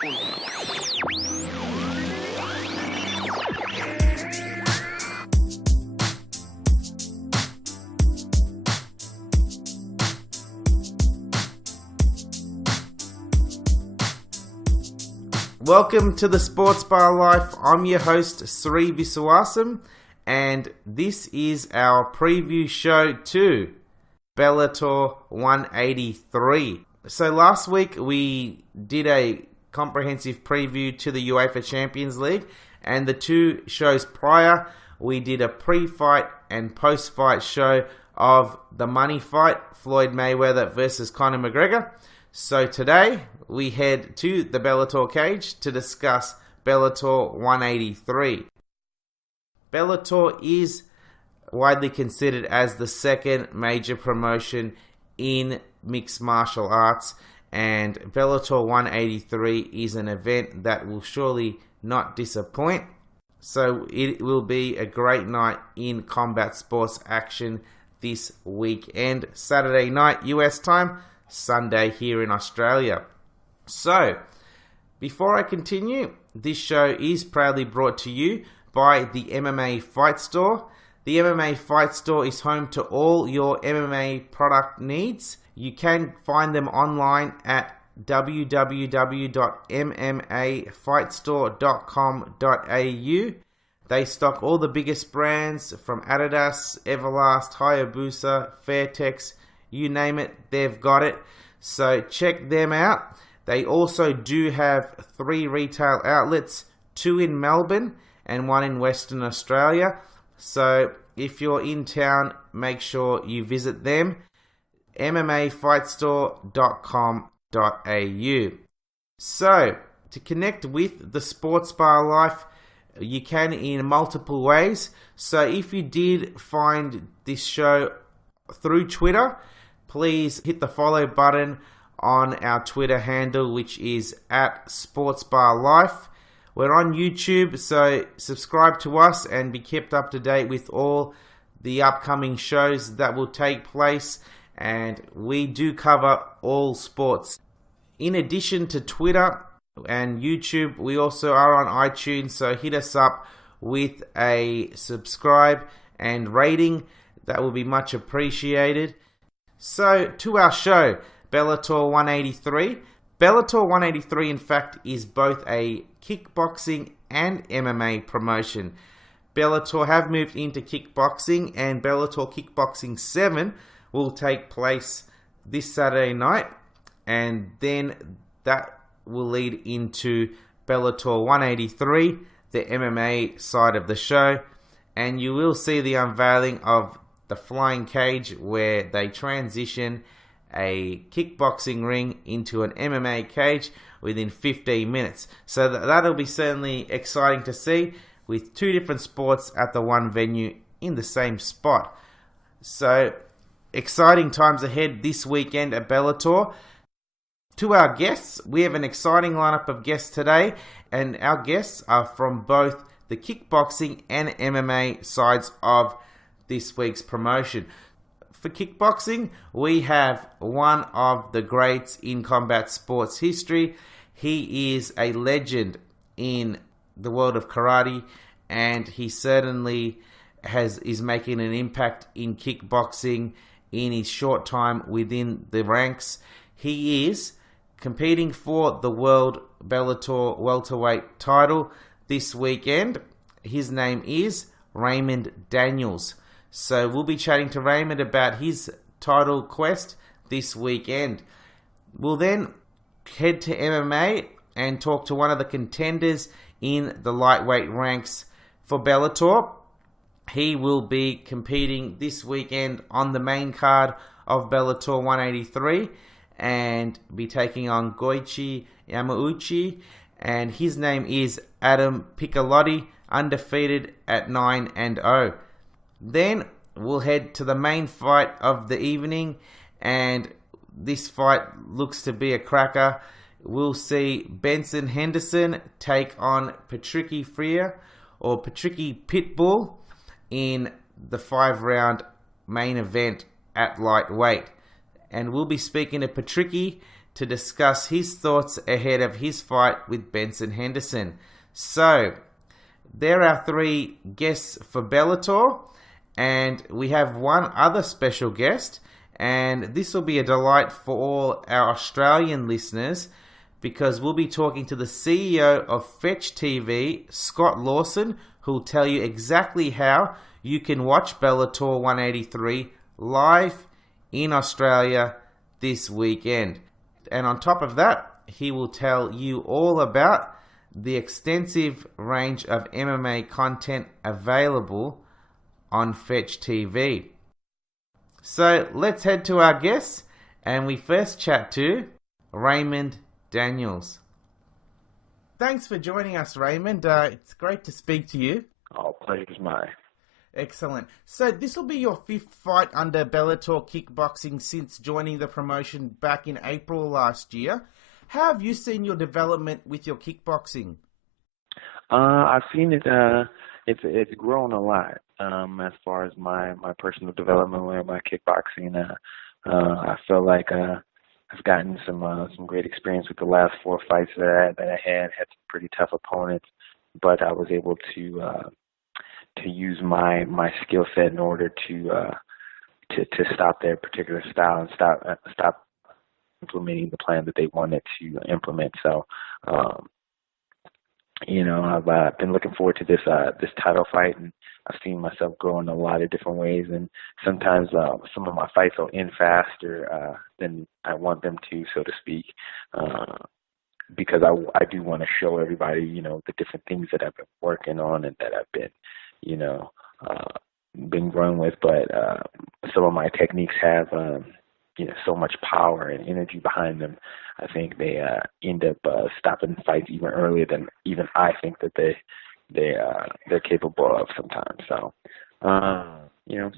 Welcome to the SportsBar Life. I'm your host, Sri Viswasam, and this is our preview show to Bellator 183. So last week we did a comprehensive preview to the UEFA Champions League, and the two shows prior we did a pre-fight and post-fight show of the money fight, Floyd Mayweather versus Conor McGregor. So today we head to the Bellator cage to discuss Bellator 183. Bellator is widely considered as the second major promotion in mixed martial arts, and Bellator 183 is an event that will surely not disappoint. So it will be a great night in combat sports action this weekend. Saturday night US time, Sunday here in Australia. So, before I continue, this show is proudly brought to you by the MMA Fight Store. The MMA Fight Store is home to all your MMA product needs. You can find them online at www.mmafightstore.com.au. They stock all the biggest brands from Adidas, Everlast, Hayabusa, Fairtex, you name it, they've got it. So check them out. They also do have 3 retail outlets, 2 in Melbourne and 1 in Western Australia. So if you're in town, make sure you visit them. mmafightstore.com.au. So to connect with the SportsBar Life, you can in multiple ways. So if you did find this show through Twitter, please hit the follow button on our Twitter handle, which is at SportsBarLife. We're on YouTube, so subscribe to us and be kept up to date with all the upcoming shows that will take place. And we do cover all sports. In addition to Twitter and YouTube, we also are on iTunes, so hit us up with a subscribe and rating. That will be much appreciated. So, to our show, Bellator 183. Bellator 183, in fact, is both a kickboxing and MMA promotion. Bellator have moved into kickboxing, and Bellator Kickboxing 7 will take place this Saturday night, and then that will lead into Bellator 183, the MMA side of the show, and you will see the unveiling of the flying cage, where they transition a kickboxing ring into an MMA cage within 15 minutes. So that'll be certainly exciting to see, with 2 different sports at the one venue in the same spot. So exciting times ahead this weekend at Bellator. To our guests, we have an exciting lineup of guests today, and our guests are from both the kickboxing and MMA sides of this week's promotion. For kickboxing, we have one of the greats in combat sports history. He is a legend in the world of karate, and he certainly is making an impact in kickboxing in his short time within the ranks. He is competing for the World Bellator welterweight title this weekend. His name is Raymond Daniels. So we'll be chatting to Raymond about his title quest this weekend. We'll then head to MMA and talk to one of the contenders in the lightweight ranks for Bellator. He will be competing this weekend on the main card of Bellator 183 and be taking on Goiti Yamauchi, and his name is Adam Piccolotti, undefeated at 9-0. Then we'll head to the main fight of the evening, and this fight looks to be a cracker. We'll see Benson Henderson take on Patricky Pitbull in the 5-round main event at lightweight. And we'll be speaking to Patricky to discuss his thoughts ahead of his fight with Benson Henderson. So, there are 3 guests for Bellator, and we have one other special guest, and this will be a delight for all our Australian listeners, because we'll be talking to the CEO of Fetch TV, Scott Lorson, who'll tell you exactly how you can watch Bellator 183 live in Australia this weekend. And on top of that, he will tell you all about the extensive range of MMA content available on Fetch TV. So let's head to our guests, and we first chat to Raymond Daniels. Thanks for joining us, Raymond. It's great to speak to you. Oh, pleasure's mine. Excellent. So this will be your 5th fight under Bellator Kickboxing since joining the promotion back in April last year. How have you seen your development with your kickboxing? I've seen it. It's grown a lot as far as my personal development with my kickboxing. I feel like I've gotten some great experience with the last 4 fights that I had some pretty tough opponents, but I was able to use my skill set in order to stop their particular style and stop implementing the plan that they wanted to implement. So, I've been looking forward to this title fight, and I've seen myself grow in a lot of different ways. And sometimes some of my fights will end faster than I want them to, so to speak, because I do want to show everybody, the different things that I've been working on and that I've been, been growing with. But some of my techniques have, so much power and energy behind them. I think they end up stopping fights even earlier than even I think that they're capable of sometimes. So,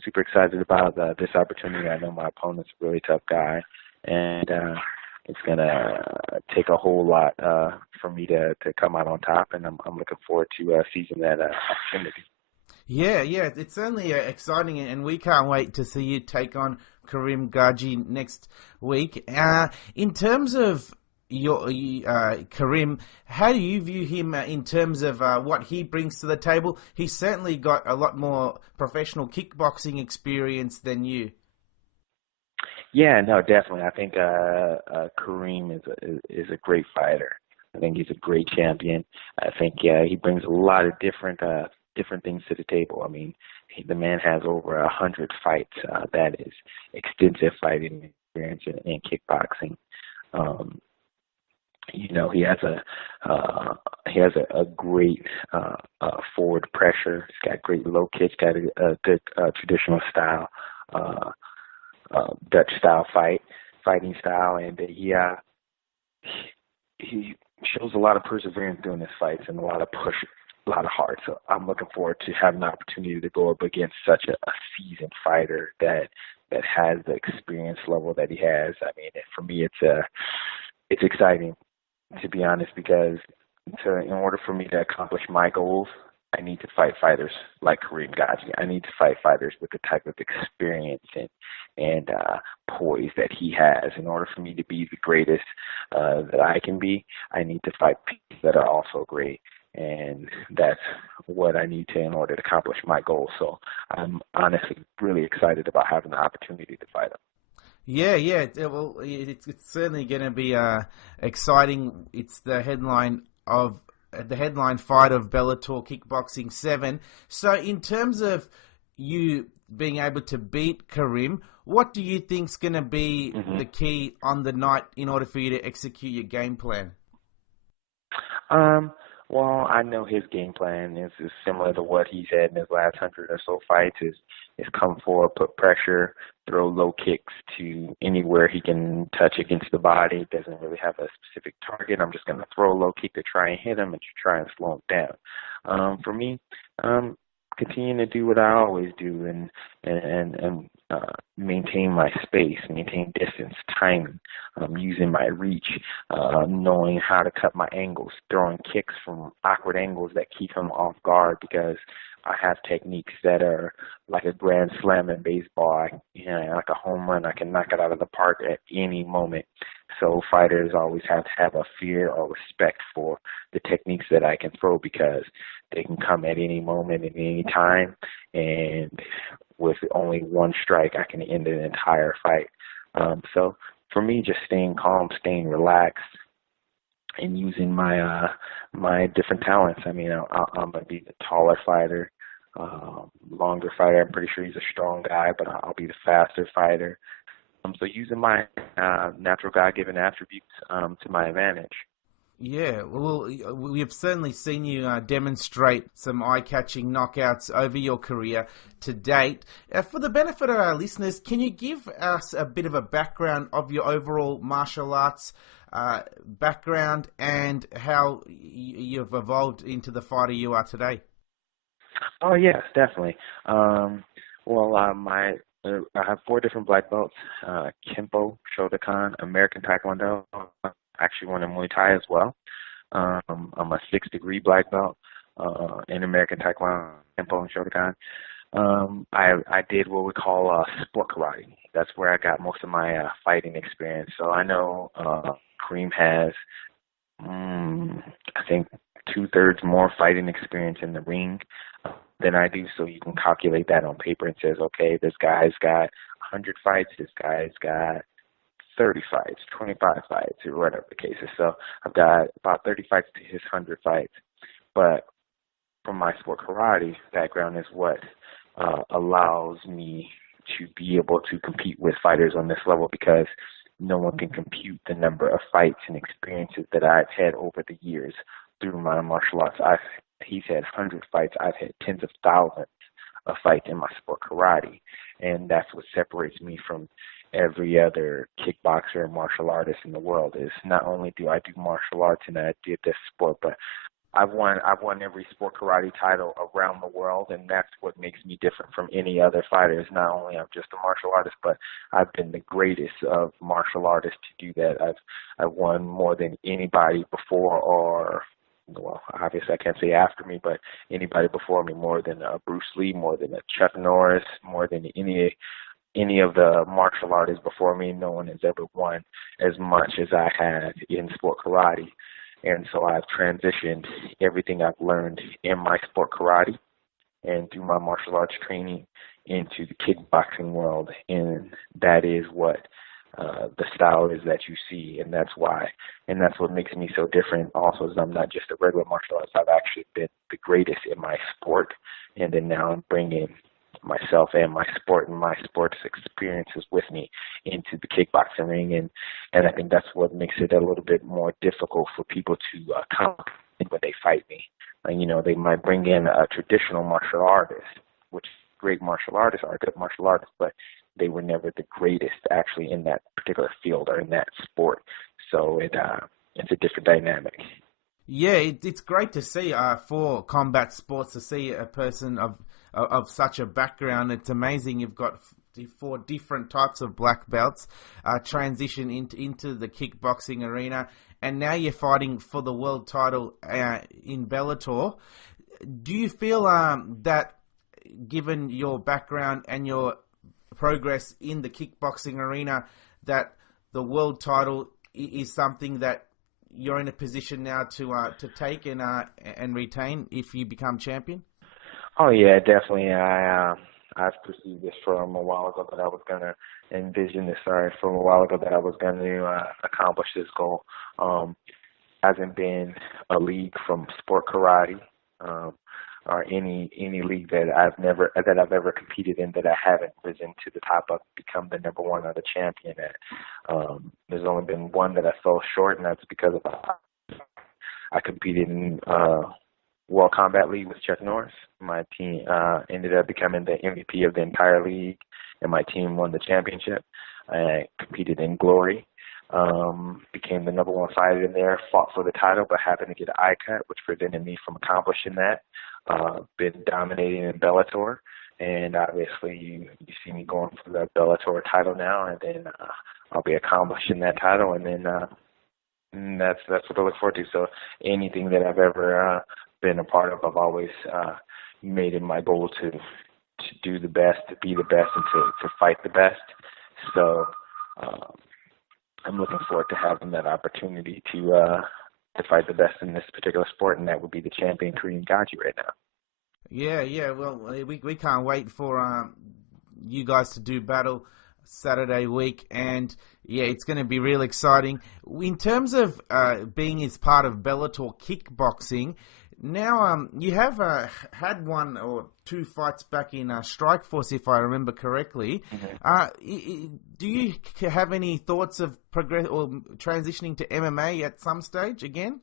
super excited about this opportunity. I know my opponent's a really tough guy, and it's gonna take a whole lot for me to come out on top, and I'm looking forward to seizing that opportunity. Yeah, it's certainly exciting, and we can't wait to see you take on Karim Ghajji next week. In terms of your Karim, how do you view him in terms of what he brings to the table? He's certainly got a lot more professional kickboxing experience than you. Yeah, no, definitely. I think Karim is a great fighter. I think he's a great champion. I think he brings a lot of different things to the table. I mean, the man has over 100 fights. That is extensive fighting experience in kickboxing. He has a great forward pressure. He's got great low kicks. Got a good traditional style, Dutch style fighting style, and he shows a lot of perseverance during his fights and a lot of push. A lot of heart. So I'm looking forward to having the opportunity to go up against such a seasoned fighter that has the experience level that he has. I mean, for me, it's exciting, to be honest, because in order for me to accomplish my goals, I need to fight fighters like Karim Ghajji. I need to fight fighters with the type of experience and poise that he has. In order for me to be the greatest that I can be, I need to fight people that are also great. And that's what I need to in order to accomplish my goals. So I'm honestly really excited about having the opportunity to fight him. Yeah. Well, it's certainly going to be exciting. It's the headline fight of Bellator Kickboxing 7. So in terms of you being able to beat Karim, what do you think's going to be the key on the night in order for you to execute your game plan? Well, I know his game plan is similar to what he's had in his last 100 or so fights. Is come forward, put pressure, throw low kicks to anywhere he can touch against the body. Doesn't really have a specific target. I'm just going to throw a low kick to try and hit him and to try and slow him down. For me, continue to do what I always do and maintain my space, maintain distance, timing, using my reach, knowing how to cut my angles, throwing kicks from awkward angles that keep him off guard because I have techniques that are like a grand slam in baseball, like a home run. I can knock it out of the park at any moment. So fighters always have to have a fear or respect for the techniques that I can throw because they can come at any moment and any time. And with only one strike, I can end an entire fight. So for me, just staying calm, staying relaxed, and using my my different talents. I mean, I'm gonna be the taller fighter, longer fighter. I'm pretty sure he's a strong guy, but I'll be the faster fighter. So using my natural God-given attributes to my advantage. Yeah, well, we have certainly seen you demonstrate some eye-catching knockouts over your career to date. For the benefit of our listeners, can you give us a bit of a background of your overall martial arts background and how you've evolved into the fighter you are today? Oh, yes, definitely. I have 4 different black belts, Kempo, Shotokan, American Taekwondo. I actually won in Muay Thai as well. I'm a 6th-degree black belt in American Taekwondo, Kempo, and Shotokan. I did what we call sport karate. That's where I got most of my fighting experience. So I know Karim has, I think, 2/3 more fighting experience in the ring than I do. So you can calculate that on paper and says, okay, this guy's got 100 fights, this guy's got 30 fights, 25 fights, or whatever the case is. So I've got about 30 fights to his 100 fights. But from my sport karate background is what allows me to be able to compete with fighters on this level because no one can compute the number of fights and experiences that I've had over the years through my martial arts. He's had 100 fights. I've had tens of thousands of fights in my sport karate. And that's what separates me from every other kickboxer and martial artist in the world is not only do I do martial arts and I did this sport, but I've won every sport karate title around the world, and that's what makes me different from any other fighter. Is not only I'm just a martial artist, but I've been the greatest of martial artists to do that. I've won more than anybody before, or well, obviously I can't say after me, but anybody before me, more than Bruce Lee, more than Chuck Norris, more than any of the martial artists before me. No one has ever won as much as I have in sport karate. And so I've transitioned everything I've learned in my sport karate and through my martial arts training into the kickboxing world. And that is what the style is that you see. And that's why. And that's what makes me so different also is I'm not just a regular martial artist. I've actually been the greatest in my sport. And then now I'm bringing myself and my sport and my sports experiences with me into the kickboxing ring, and I think that's what makes it a little bit more difficult for people to comprehend when they fight me. They might bring in a traditional martial artist, which great martial artists are good martial artists, but they were never the greatest actually in that particular field or in that sport. So it's a different dynamic. Yeah, it's great to see for combat sports to see a person of such a background. It's amazing you've got 4 different types of black belts transition into the kickboxing arena, and now you're fighting for the world title in Bellator. Do you feel that, given your background and your progress in the kickboxing arena, that the world title is something that you're in a position now to take and retain if you become champion? Oh yeah, definitely. I've perceived this from a while ago that I was gonna envision this. From a while ago that I was gonna accomplish this goal. Hasn't been a league from sport karate or any league that I've ever competed in that I haven't risen to the top of, become the number one or the champion at. There's only been one that I fell short, and that's because of I competed in World Combat League with Chuck Norris. My team ended up becoming the MVP of the entire league, and my team won the championship. I competed in Glory, became the number one fighter in there, fought for the title, but happened to get an eye cut, which prevented me from accomplishing that. Been dominating in Bellator, and obviously you see me going for the Bellator title now, and then I'll be accomplishing that title, and then that's what I look forward to. So anything that I've ever been a part of, I've always made it my goal to do the best, to be the best, and to fight the best. So I'm looking forward to having that opportunity to fight the best in this particular sport, and that would be the champion, Karim Ghajji, right now. Yeah. Well, we can't wait for you guys to do battle Saturday week, and yeah, it's going to be real exciting. In terms of being as part of Bellator Kickboxing, now you have had one or two fights back in Strikeforce, if I remember correctly. Mm-hmm. Do you have any thoughts of progress or transitioning to MMA at some stage again?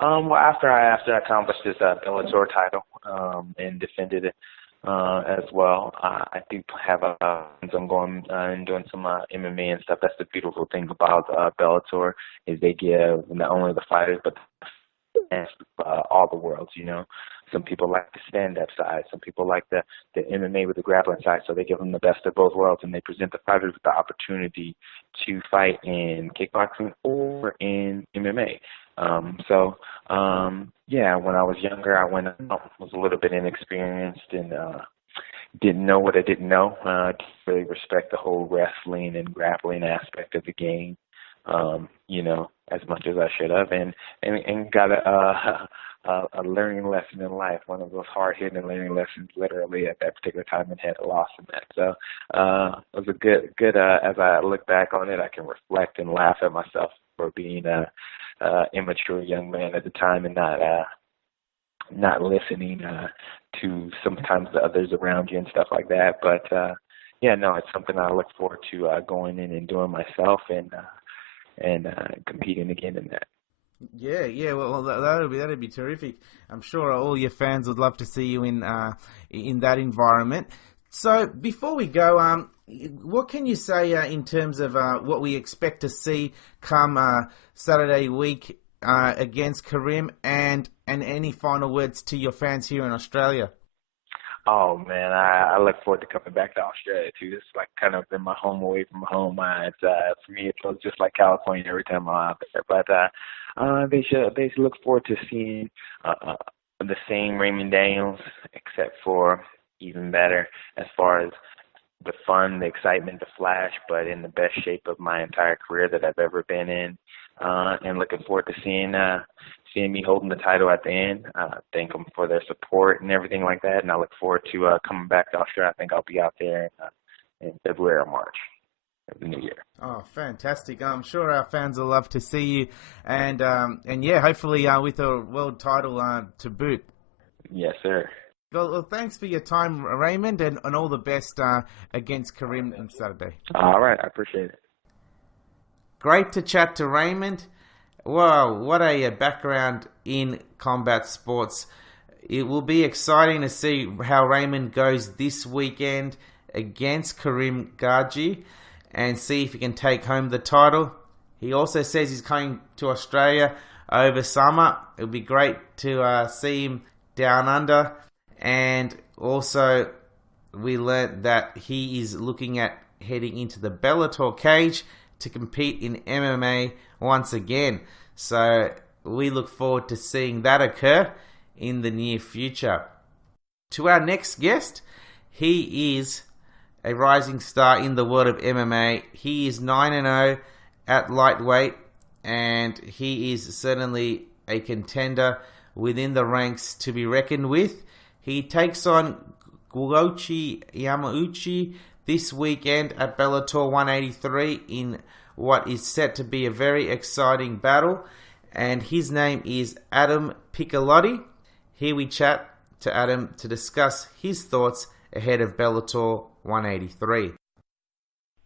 Well, after I accomplished this Bellator title and defended it as well, I do have I'm going and doing some MMA and stuff. That's the beautiful thing about Bellator, is they give not only the fighters but all the worlds. You know, some people like the stand-up side, some people like the MMA with the grappling side. So they give them the best of both worlds, and they present the fighters with the opportunity to fight in kickboxing or in MMA. Yeah, when I was younger, I was a little bit inexperienced and didn't know what I didn't know. Didn't really respect the whole wrestling and grappling aspect of the game, as much as I should have, and got a learning lesson in life, one of those hard-hitting learning lessons literally at that particular time, and had a loss in that. So it was a good as I look back on it, I can reflect and laugh at myself for being immature young man at the time and not listening to sometimes the others around you and stuff like that. But it's something I look forward to going in and doing myself and competing again in that. Yeah. Well, that'd be terrific. I'm sure all your fans would love to see you in that environment. So before we go, what can you say in terms of what we expect to see come Saturday week against Karim, and any final words to your fans here in Australia? Oh man, I look forward to coming back to Australia too. It's like kind of been my home away from home. For me, it feels just like California every time I'm out there. But they should look forward to seeing the same Raymond Daniels, except for even better as far as the fun, the excitement, the flash, but in the best shape of my entire career that I've ever been in. And looking forward to seeing me holding the title at the end. Thank them for their support and everything like that. And I look forward to coming back to Australia. I think I'll be out there in February or March of the new year. Oh, fantastic. I'm sure our fans will love to see you. And hopefully with a world title to boot. Yes, sir. Well, thanks for your time, Raymond, and all the best against Karim on Saturday. All right. I appreciate it. Great to chat to Raymond. Wow, what a background in combat sports. It will be exciting to see how Raymond goes this weekend against Karim Ghajji and see if he can take home the title. He also says he's coming to Australia over summer. It'll be great to see him down under. And also, we learnt that he is looking at heading into the Bellator cage to compete in MMA once again. So we look forward to seeing that occur in the near future. To our next guest, he is a rising star in the world of MMA. He is 9-0 at lightweight, and he is certainly a contender within the ranks to be reckoned with. He takes on Goiti Yamauchi this weekend at Bellator 183 in what is set to be a very exciting battle. And his name is Adam Piccolotti. Here we chat to Adam to discuss his thoughts ahead of Bellator 183.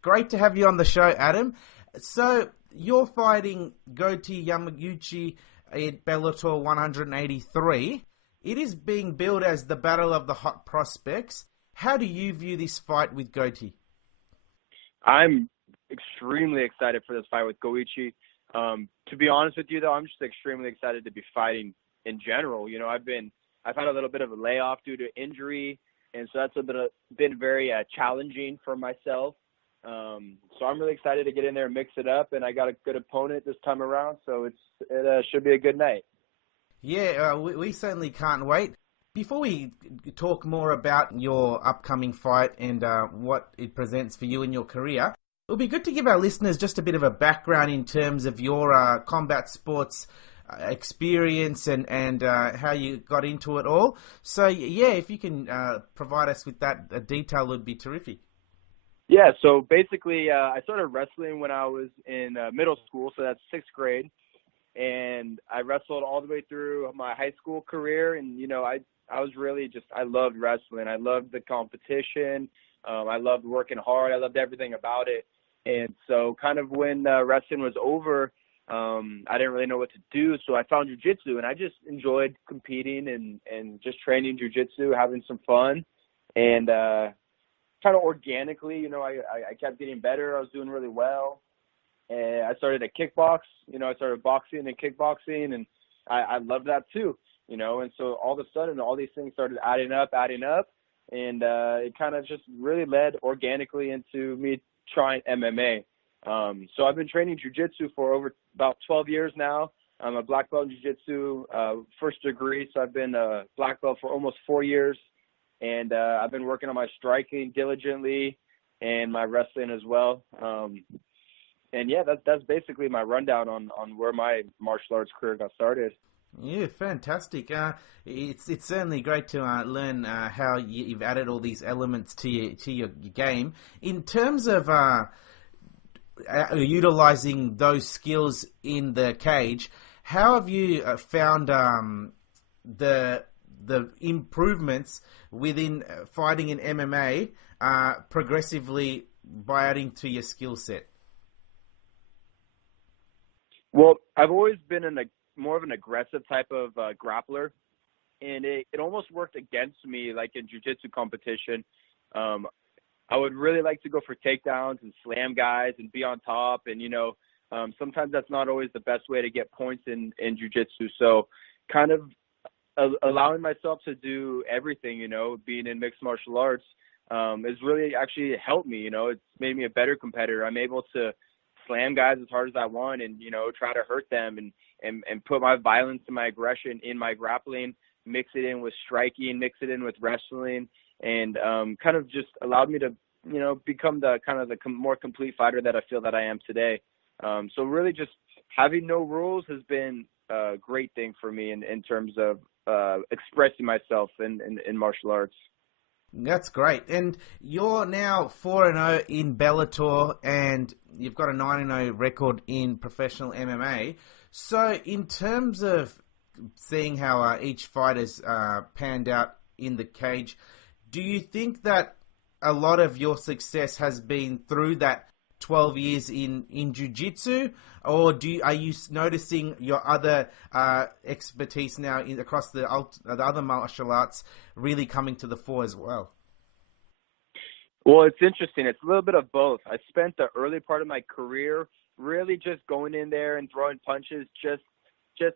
Great to have you on the show, Adam. So, you're fighting Goiti Yamauchi at Bellator 183. It is being billed as the Battle of the Hot Prospects. How do you view this fight with Goiti? I'm extremely excited for this fight with Goiti. To be honest with you, though, I'm just extremely excited to be fighting in general. You know, I've had a little bit of a layoff due to injury, and so that's been very challenging for myself. So I'm really excited to get in there and mix it up, and I got a good opponent this time around, so it should be a good night. Yeah, we certainly can't wait. Before we talk more about your upcoming fight and what it presents for you in your career, it would be good to give our listeners just a bit of a background in terms of your combat sports experience and how you got into it all. So, yeah, if you can provide us with that detail, would be terrific. Yeah, so basically I started wrestling when I was in middle school, so that's 6th grade. And I wrestled all the way through my high school career. And, you know, I was really I loved wrestling. I loved the competition. I loved working hard. I loved everything about it. And so kind of when wrestling was over, I didn't really know what to do. So I found jiu-jitsu, and I just enjoyed competing and just training jiu-jitsu, having some fun. And kind of organically, you know, I kept getting better. I was doing really well. And I started to kickbox. You know, I started boxing and kickboxing, and I loved that too, you know. And so all of a sudden, all these things started adding up, and it kind of just really led organically into me trying MMA. So I've been training jiu-jitsu for about 12 years now. I'm a black belt in jiu-jitsu, first degree, so I've been a black belt for almost 4 years. And I've been working on my striking diligently and my wrestling as well. And yeah, that's basically my rundown on where my martial arts career got started. Yeah, fantastic. It's certainly great to learn how you've added all these elements to your game. In terms of utilizing those skills in the cage, how have you found the improvements within fighting in MMA progressively by adding to your skill set? Well, I've always been more of an aggressive type of grappler, and it almost worked against me, like in jiu-jitsu competition. I would really like to go for takedowns and slam guys and be on top, and, you know, sometimes that's not always the best way to get points in jiu-jitsu. So kind of allowing myself to do everything, you know, being in mixed martial arts has really actually helped me. You know, it's made me a better competitor. I'm able to slam guys as hard as I want and, you know, try to hurt them and put my violence and my aggression in my grappling, mix it in with striking, mix it in with wrestling, and kind of just allowed me to, you know, become the more complete fighter that I feel that I am today. So really just having no rules has been a great thing for me in terms of expressing myself in martial arts. That's great. And you're now 4-0 in Bellator, and you've got a 9-0 record in professional MMA. So in terms of seeing how each fighter's panned out in the cage, do you think that a lot of your success has been through that 12 years in jiu-jitsu, or are you noticing your other expertise now across the other martial arts really coming to the fore as well? Well, it's interesting. It's a little bit of both. I spent the early part of my career really just going in there and throwing punches just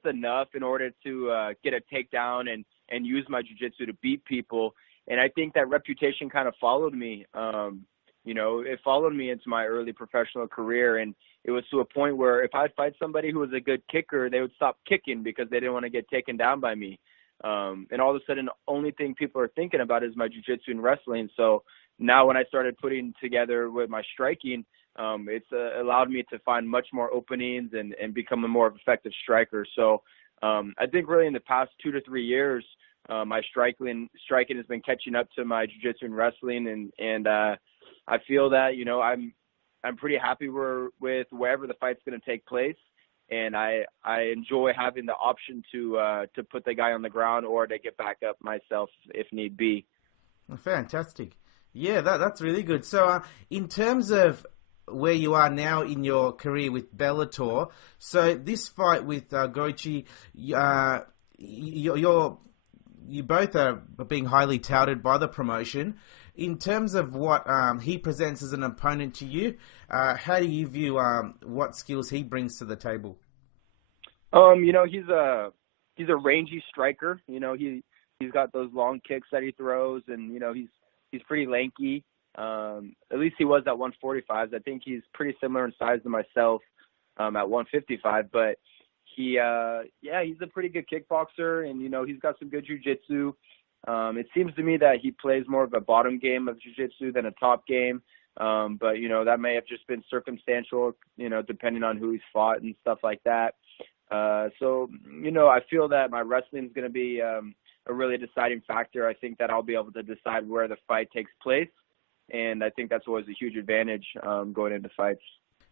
enough in order to get a takedown and use my jiu-jitsu to beat people. And I think that reputation kind of followed me. You know, it followed me into my early professional career, and it was to a point where if I'd fight somebody who was a good kicker, they would stop kicking because they didn't want to get taken down by me. And all of a sudden, the only thing people are thinking about is my jiu-jitsu and wrestling. So now when I started putting together with my striking, it's allowed me to find much more openings and become a more effective striker. So I think really in the past 2 to 3 years, my striking has been catching up to my jiu-jitsu and wrestling, and I feel that, you know, I'm pretty happy with wherever the fight's going to take place, and I enjoy having the option to put the guy on the ground or to get back up myself if need be. Fantastic. Yeah, that's really good. So in terms of where you are now in your career with Bellator, so this fight with Goiti, you both are being highly touted by the promotion. in terms of what he presents as an opponent to you, how do you view what skills he brings to the table? He's a rangy striker. He's got those long kicks that he throws, and he's pretty lanky. At least he was at 145. I think he's pretty similar in size to myself at 155. But he's a pretty good kickboxer, and he's got some good jiu-jitsu. It seems to me that he plays more of a bottom game of jiu-jitsu than a top game. But that may have just been circumstantial, depending on who he's fought and stuff like that. So I feel that my wrestling is going to be a really deciding factor. I think that I'll be able to decide where the fight takes place, and I think that's always a huge advantage going into fights.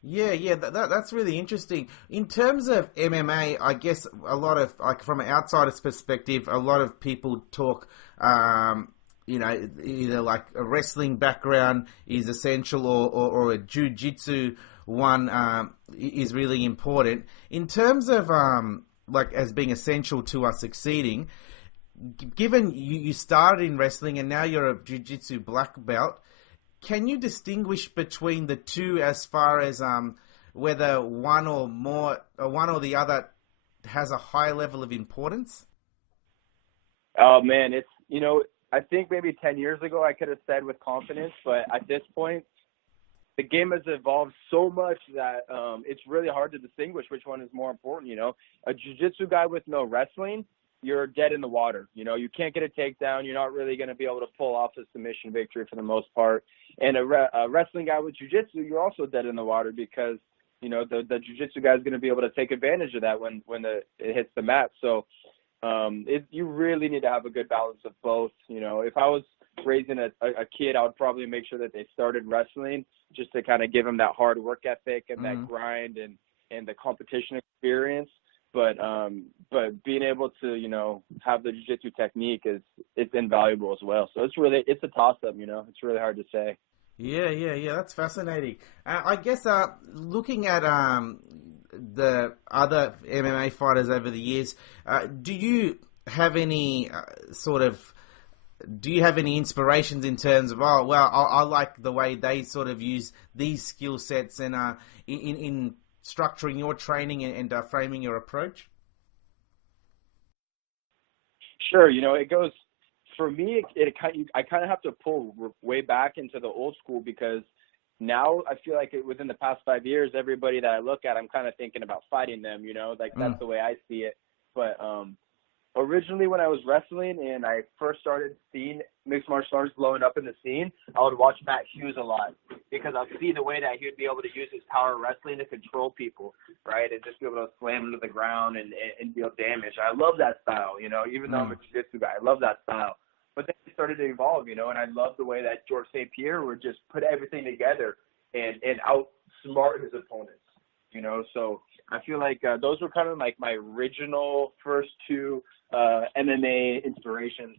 Yeah, that's really interesting. In terms of MMA, I guess a lot of, from an outsider's perspective, a lot of people talk, either like a wrestling background is essential or a jiu-jitsu one is really important. In terms of as being essential to us succeeding, given you started in wrestling and now you're a jiu-jitsu black belt, can you distinguish between the two as far as whether one or the other has a high level of importance? Oh man, I think maybe 10 years ago I could have said with confidence, but at this point, the game has evolved so much that it's really hard to distinguish which one is more important. A jiu-jitsu guy with no wrestling, you're dead in the water. You can't get a takedown. You're not really going to be able to pull off a submission victory for the most part. And a wrestling guy with jiu-jitsu, you're also dead in the water because, the jiu-jitsu guy is going to be able to take advantage of that when it hits the mat. So you really need to have a good balance of both. If I was raising a kid, I would probably make sure that they started wrestling just to kind of give them that hard work ethic and that grind and the competition experience. But being able to, have the jiu-jitsu technique it's invaluable as well. So it's a toss-up, it's really hard to say. Yeah, that's fascinating. I guess looking at the other MMA fighters over the years, do you have any inspirations in terms of, I like the way they sort of use these skill sets and in structuring your training and framing your approach? Sure. It goes, for me, I kind of have to pull way back into the old school because now I feel like within the past 5 years, everybody that I look at, I'm kind of thinking about fighting them, that's the way I see it. But originally when I was wrestling and I first started seeing mixed martial arts blowing up in the scene, I would watch Matt Hughes a lot because I'd see the way that he would be able to use his power wrestling to control people, right? And just be able to slam them to the ground and deal damage. I love that style, even though I'm a jiu-jitsu guy, I love that style. But then it started to evolve, and I love the way that George St. Pierre would just put everything together and outsmart his opponents, So I feel like those were kind of like my original first two MMA inspirations.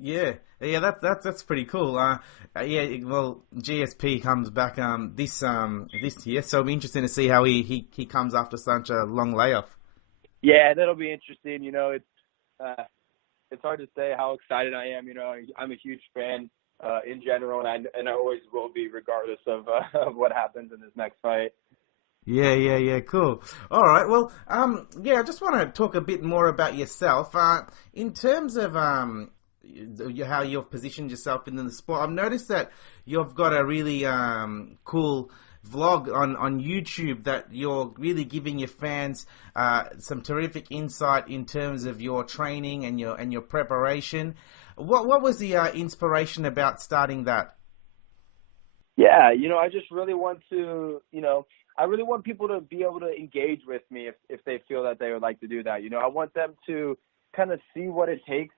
Yeah, that's pretty cool. Well, GSP comes back this year, so it'll be interesting to see how he comes after such a long layoff. Yeah, that'll be interesting. It's hard to say how excited I am. I'm a huge fan in general, and I always will be, regardless of what happens in this next fight. Yeah, cool. All right, well, I just want to talk a bit more about yourself. In terms of how you've positioned yourself in the sport, I've noticed that you've got a really cool vlog on YouTube that you're really giving your fans some terrific insight in terms of your training and your preparation. What was the inspiration about starting that? Yeah, I just really want to, I really want people to be able to engage with me if they feel that they would like to do that. I want them to kind of see what it takes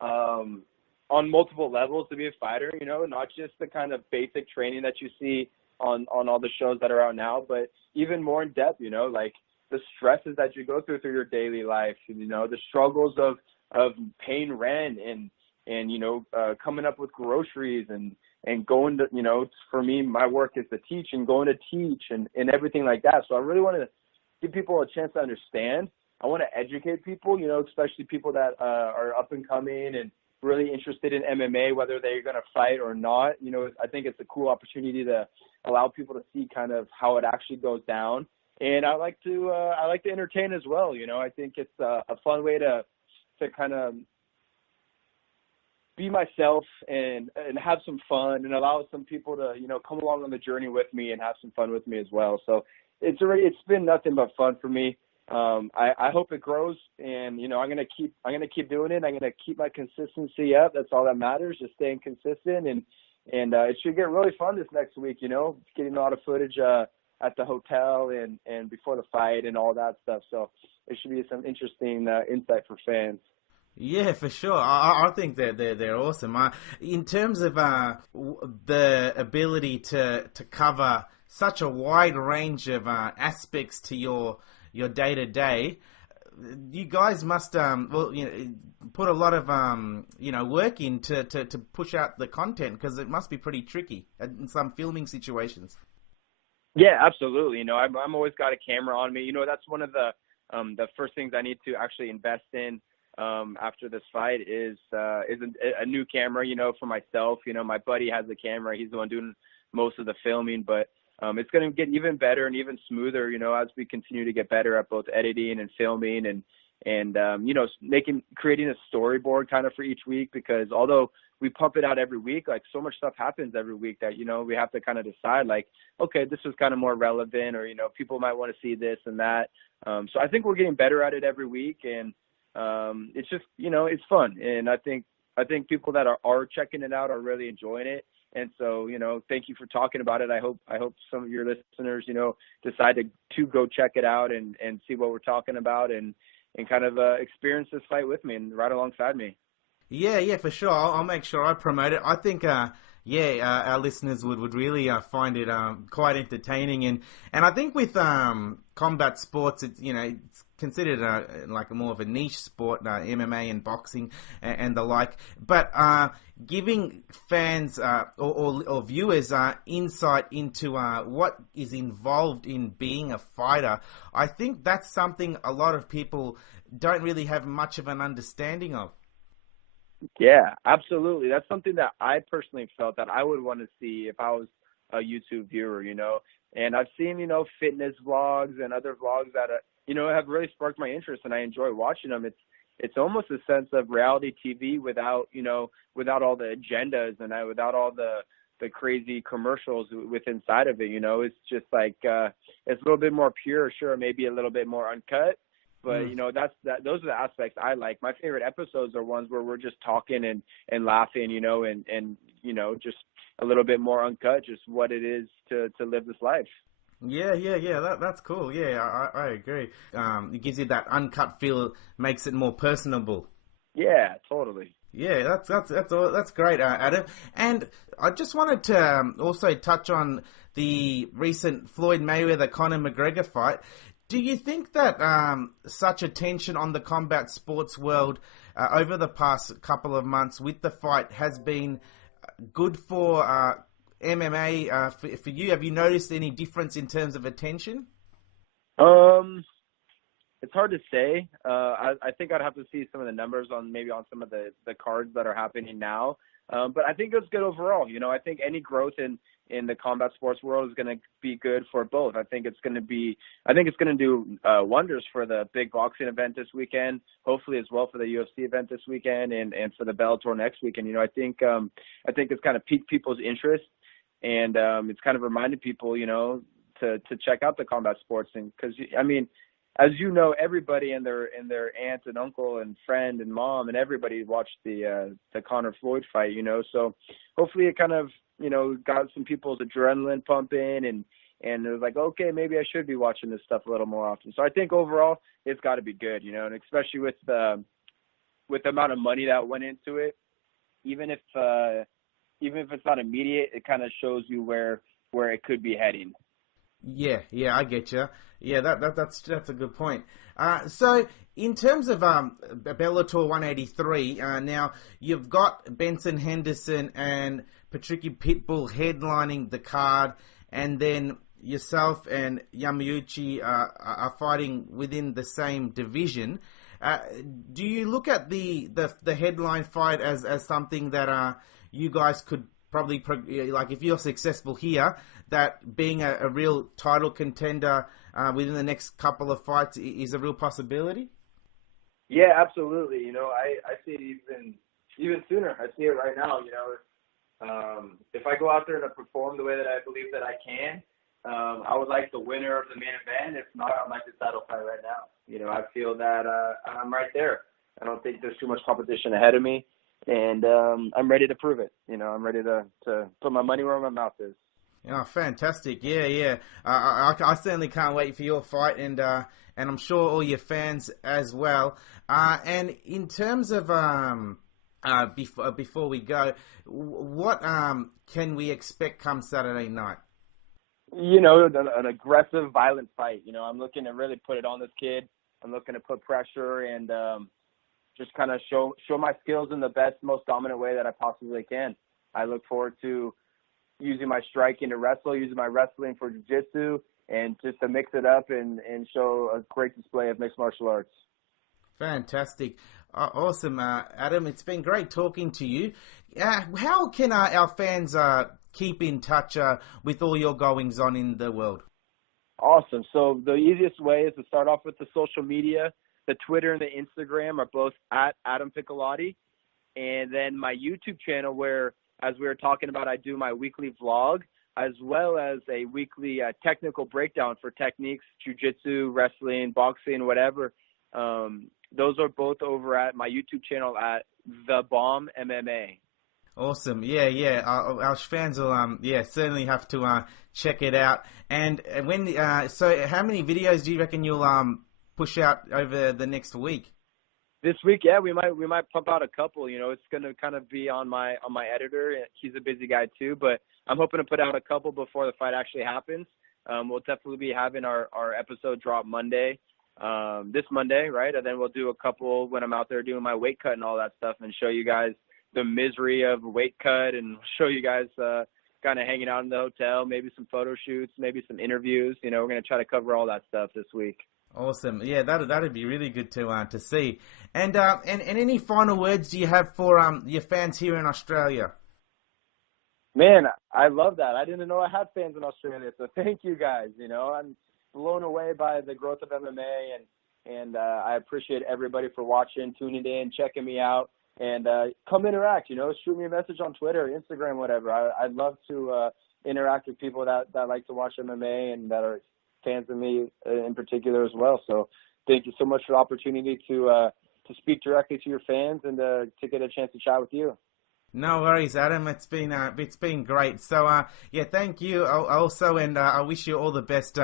on multiple levels to be a fighter, not just the kind of basic training that you see on all the shows that are out now, but even more in depth, like the stresses that you go through your daily life, the struggles of paying rent and coming up with groceries and going to, for me, my work is to teach and going to teach and everything like that. So I really want to give people a chance to understand. I want to educate people, especially people that are up and coming and really interested in MMA, whether they're going to fight or not. I think it's a cool opportunity to allow people to see kind of how it actually goes down. And I like to entertain as well. I think it's a fun way to kind of be myself and have some fun and allow some people to, come along on the journey with me and have some fun with me as well. So it's been nothing but fun for me. I hope it grows, and I'm gonna keep doing it. I'm gonna keep my consistency up. That's all that matters, just staying consistent, and it should get really fun this next week. Getting a lot of footage at the hotel and before the fight and all that stuff. So it should be some interesting insight for fans. Yeah, for sure. I think they're awesome. In terms of the ability to cover such a wide range of aspects to your day-to-day, you guys must put a lot of work in to push out the content, because it must be pretty tricky in some filming situations. Yeah, absolutely. I'm always got a camera on me. That's one of the first things I need to actually invest in after this fight is a new camera, for myself. My buddy has a camera. He's the one doing most of the filming, but it's going to get even better and even smoother, as we continue to get better at both editing and filming and creating a storyboard kind of for each week, because although we pump it out every week, like so much stuff happens every week that, we have to kind of decide like, okay, this is kind of more relevant, or, people might want to see this and that. So I think we're getting better at it every week, and it's just, it's fun. And I think people that are checking it out are really enjoying it. And so, thank you for talking about it. I hope some of your listeners, decide to go check it out and see what we're talking about and kind of experience this fight with me and right alongside me. Yeah, for sure. I'll make sure I promote it. I think, our listeners would really find it quite entertaining, and I think with combat sports, it's considered like more of a niche sport, MMA and boxing and the like. But giving fans or viewers insight into what is involved in being a fighter, I think that's something a lot of people don't really have much of an understanding of. Yeah, absolutely. That's something that I personally felt that I would want to see if I was a YouTube viewer, And I've seen, fitness vlogs and other vlogs that, have really sparked my interest, and I enjoy watching them. It's almost a sense of reality TV without all the agendas and without all the crazy commercials with inside of it. It's just like it's a little bit more pure, sure, maybe a little bit more uncut. But, those are the aspects I like. My favorite episodes are ones where we're just talking and laughing, and just a little bit more uncut, just what it is to live this life. Yeah. That's cool. Yeah, I agree. It gives you that uncut feel, makes it more personable. Yeah, totally. Yeah, that's great, Adam. And I just wanted to also touch on the recent Floyd Mayweather-Conor McGregor fight. Do you think that such attention on the combat sports world over the past couple of months with the fight has been good for MMA for you? Have you noticed any difference in terms of attention? It's hard to say. I think I'd have to see some of the numbers on some of the cards that are happening now. But I think it's good overall. I think any growth in the combat sports world is going to be good for both. I think it's going to do wonders for the big boxing event this weekend, hopefully as well for the UFC event this weekend and for the Bellator next weekend. I think it's kind of piqued people's interest, and it's kind of reminded people, to check out the combat sports thing, because as everybody and their aunt and uncle and friend and mom and everybody watched the Conor Floyd fight, so hopefully it kind of, got some people's adrenaline pumping and it was like, okay, maybe I should be watching this stuff a little more often. So I think overall it's got to be good, and especially with the amount of money that went into it, even if it's not immediate, it kind of shows you where it could be heading. Yeah, I get you. Yeah, that's a good point. So in terms of Bellator 183, now you've got Benson, Henderson, and Patricky Pitbull headlining the card, and then yourself and Yamauchi are fighting within the same division. Do you look at the headline fight as something that you guys could probably, like if you're successful here, that being a real title contender within the next couple of fights is a real possibility? Yeah, absolutely. You know, I see it even sooner. I see it right now. You know, if I go out there and perform the way that I believe that I can, I would like the winner of the main event. If not, I'd like the title fight right now. You know, I feel that I'm right there. I don't think there's too much competition ahead of me, and I'm ready to prove it. You know, I'm ready to put my money where my mouth is. Oh, fantastic! Yeah. I certainly can't wait for your fight, and I'm sure all your fans as well. And in terms of before we go, what can we expect come Saturday night? You know, an aggressive, violent fight. You know, I'm looking to really put it on this kid. I'm looking to put pressure and just kind of show my skills in the best, most dominant way that I possibly can. I look forward to using my striking to wrestle, using my wrestling for jiu-jitsu, and just to mix it up and show a great display of mixed martial arts. Fantastic. Awesome. Adam, it's been great talking to you. How can our fans keep in touch with all your goings-on in the world? Awesome. So the easiest way is to start off with the social media. The Twitter and the Instagram are both at Adam Piccolotti. And then my YouTube channel where, as we were talking about, I do my weekly vlog as well as a weekly technical breakdown for techniques, jiu-jitsu, wrestling, boxing, whatever. Those are both over at my YouTube channel at The Bomb MMA. Awesome. Yeah. Our fans will, certainly have to check it out. And so how many videos do you reckon you'll push out over the next week? This week, yeah, we might pump out a couple. You know, it's going to kind of be on my editor. He's a busy guy too, but I'm hoping to put out a couple before the fight actually happens. We'll definitely be having our episode drop Monday, this Monday, right? And then we'll do a couple when I'm out there doing my weight cut and all that stuff, and show you guys the misery of weight cut, and show you guys kind of hanging out in the hotel, maybe some photo shoots, maybe some interviews. You know, we're going to try to cover all that stuff this week. Awesome. Yeah, that'd be really good to see. And any final words do you have for your fans here in Australia? Man, I love that. I didn't know I had fans in Australia, so thank you guys. You know, I'm blown away by the growth of MMA, and I appreciate everybody for watching, tuning in, checking me out, and come interact. You know, shoot me a message on Twitter, Instagram, whatever. I'd love to interact with people that like to watch MMA and that are fans of me in particular as well. So thank you so much for the opportunity to speak directly to your fans and to get a chance to chat with you. No worries, Adam. It's been great. So thank you also, and I wish you all the best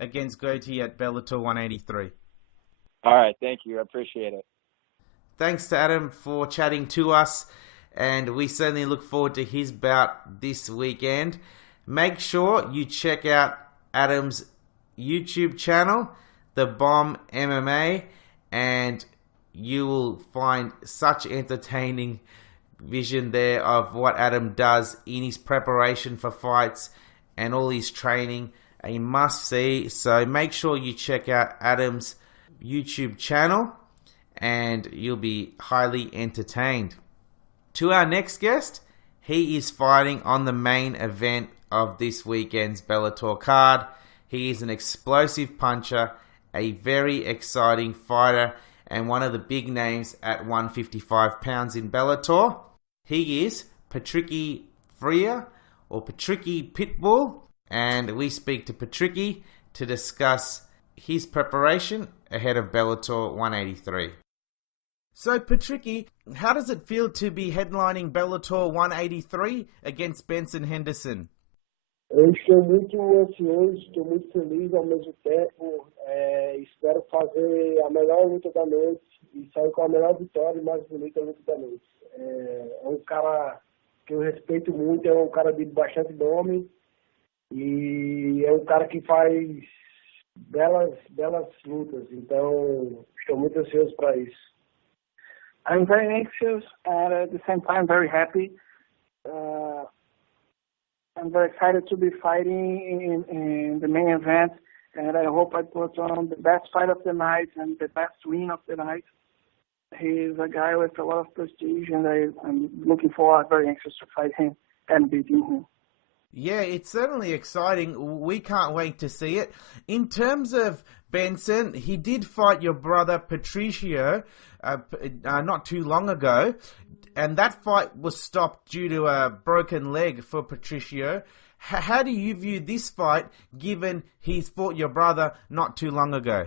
against Goiti at Bellator 183. All right, thank you. I appreciate it. Thanks to Adam for chatting to us, and we certainly look forward to his bout this weekend. Make sure you check out Adam's YouTube channel, The Bomb MMA, and you will find such entertaining vision there of what Adam does in his preparation for fights and all his training. A must see. So make sure you check out Adam's YouTube channel and you'll be highly entertained. To our next guest, he is fighting on the main event of this weekend's Bellator card. He is an explosive puncher, a very exciting fighter, and one of the big names at 155 pounds in Bellator. He is Patricky Pitbull, and we speak to Patricky to discuss his preparation ahead of Bellator 183. So Patricky, how does it feel to be headlining Bellator 183 against Benson Henderson? Eu estou muito ansioso, estou muito feliz ao mesmo tempo. Espero fazer a melhor luta da noite e sair com a melhor vitória e mais bonita luta da noite. É um cara que eu respeito muito, é um cara de bastante nome e é um cara que faz belas lutas. Então, estou muito ansioso para isso. I'm very anxious and at the same time very happy. I'm very excited to be fighting in the main event, and I hope I put on the best fight of the night and the best win of the night. He's a guy with a lot of prestige, and I'm looking forward, very anxious to fight him and beating him. Yeah, it's certainly exciting. We can't wait to see it. In terms of Benson, he did fight your brother Patricio not too long ago, and that fight was stopped due to a broken leg for Patricio. How do you view this fight, given he's fought your brother not too long ago?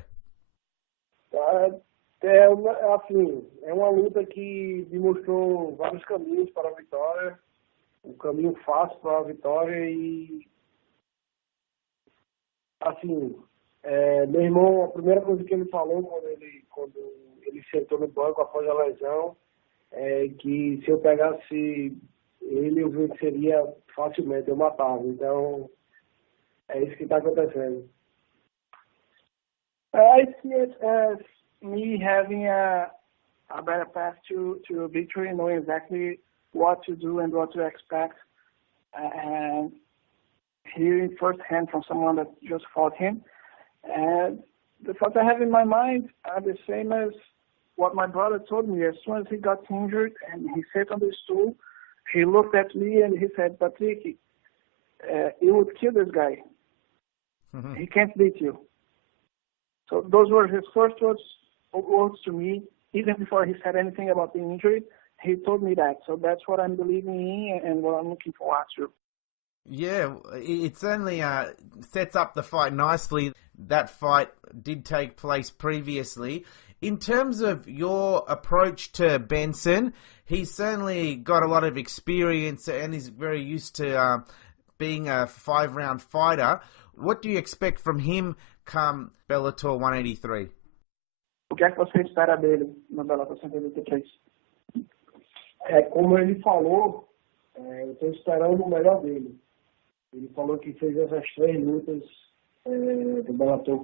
Assim, é uma luta que me mostrou vários caminhos para a vitória, um caminho fácil para a vitória e, assim, meu irmão, a primeira coisa que ele falou quando ele sentou no banco após a lesão é que se eu pegasse ele, eu venceria facilmente, eu matava. Então, é isso que está acontecendo. I see it as me having a better path to victory, knowing exactly what to do and what to expect, and hearing firsthand from someone that just fought him. And the thoughts I have in my mind are the same as what my brother told me. As soon as he got injured and he sat on the stool, he looked at me and he said, Patricky, you would kill this guy. Mm-hmm. He can't beat you. So those were his first words to me. Even before he said anything about being injured, he told me that. So that's what I'm believing in and what I'm looking forward to. Yeah, it certainly sets up the fight nicely. That fight did take place previously. In terms of your approach to Benson, he's certainly got a lot of experience and is very used to being a 5-round fighter. What do you expect from him come Bellator 183? O que é que você espera dele no Bellator 183? Como ele falou, eu estou esperando o melhor dele. Ele falou que fez essas 3 lutas do Bellator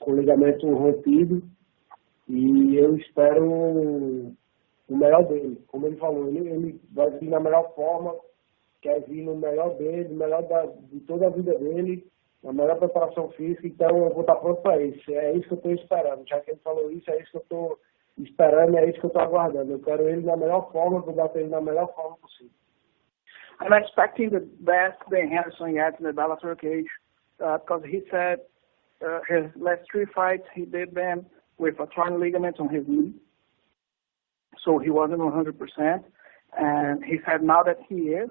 com ligamento rompido e eu espero o melhor dele. Como ele falou, ele vai vir na melhor forma, quer vir no melhor dele, melhor de toda a vida dele, na melhor preparação física, então eu vou estar pronto para isso. É isso que eu estou esperando. Já que ele falou isso, é isso que eu estou esperando, é isso que eu estou aguardando. Eu quero ele na melhor forma, vou bater ele na melhor forma possível. I'm expecting the best Ben Henderson yet in the Bellator cage, because he said his last 3 fights, he did them with a torn ligament on his knee. So he wasn't 100%. And he said now that he is,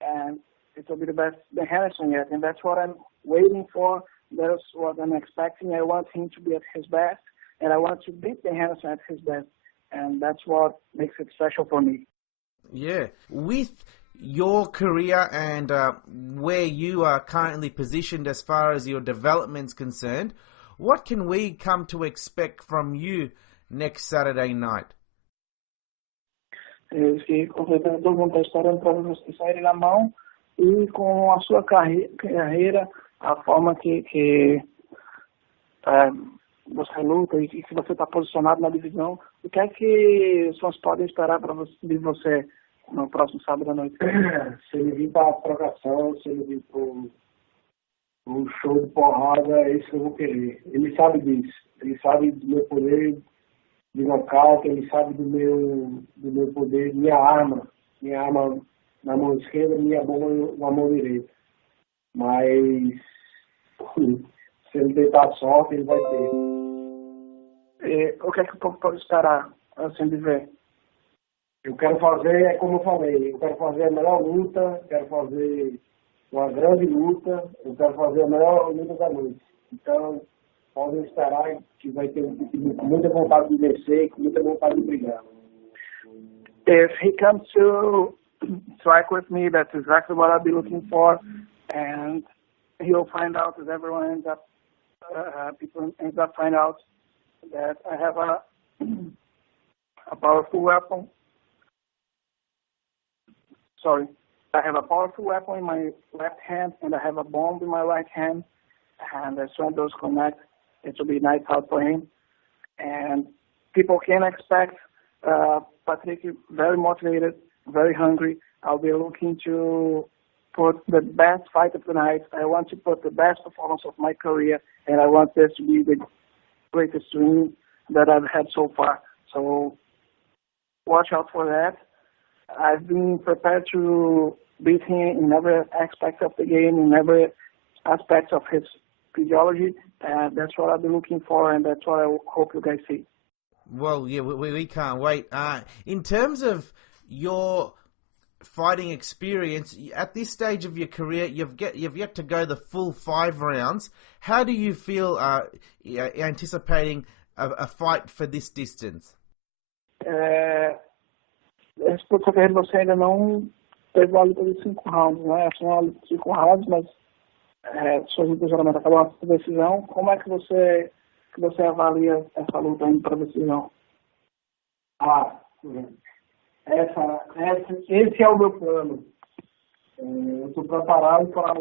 and it will be the best Ben Henderson yet. And that's what I'm waiting for. That's what I'm expecting. I want him to be at his best, and I want to beat Ben Henderson at his best. And that's what makes it special for me. Yeah. With your career and where you are currently positioned as far as your development's concerned, what can we come to expect from you next Saturday night? Com certeza todo mundo está esperando para você sair na mão e com a sua carreira, a forma que você luta e que você está posicionado na divisão, o que é que os fãs podem esperar de você no próximo sábado à noite? Se ele vir para a trocação, se ele vir para um show de porrada, é isso que eu vou querer. Ele sabe disso. Ele sabe do meu poder de nocaute, ele sabe do meu poder, minha arma na mão esquerda, minha bomba na mão direita. Mas se ele tentar a sorte, ele vai ter. O que é que o povo pode esperar, assim de ver? Eu quero fazer, como eu falei, eu quero fazer a melhor luta, quero fazer uma grande luta, eu quero fazer a melhor luta da noite. Então, podem esperar que vai ter com muita vontade de vencer, com muita vontade de brigar. If he comes to strike with me, that's exactly what I'll be looking for, and he'll find out, as everyone ends up, people ends up find out that I have a powerful weapon. I have a powerful weapon in my left hand, and I have a bomb in my right hand, and as soon as those connect, it will be nights out for him. And people can expect Patricky very motivated, very hungry. I'll be looking to put the best fight of the night. I want to put the best performance of my career, and I want this to be the greatest win that I've had so far. So watch out for that. I've been prepared to beat him in every aspect of the game, in every aspect of his physiology, and that's what I've been looking for, and that's what I hope you guys see. Well, yeah, we can't wait. In terms of your fighting experience, at this stage of your career, you've yet to go the full 5 rounds. How do you feel anticipating a fight for this distance? Por saber, você ainda não teve a luta de 5 rounds, né? São uma luta de 5 rounds, mas suas lutas geralmente acabam por decisão. Como é que você avalia essa luta indo para decisão? Esse é o meu plano. Eu estou preparado para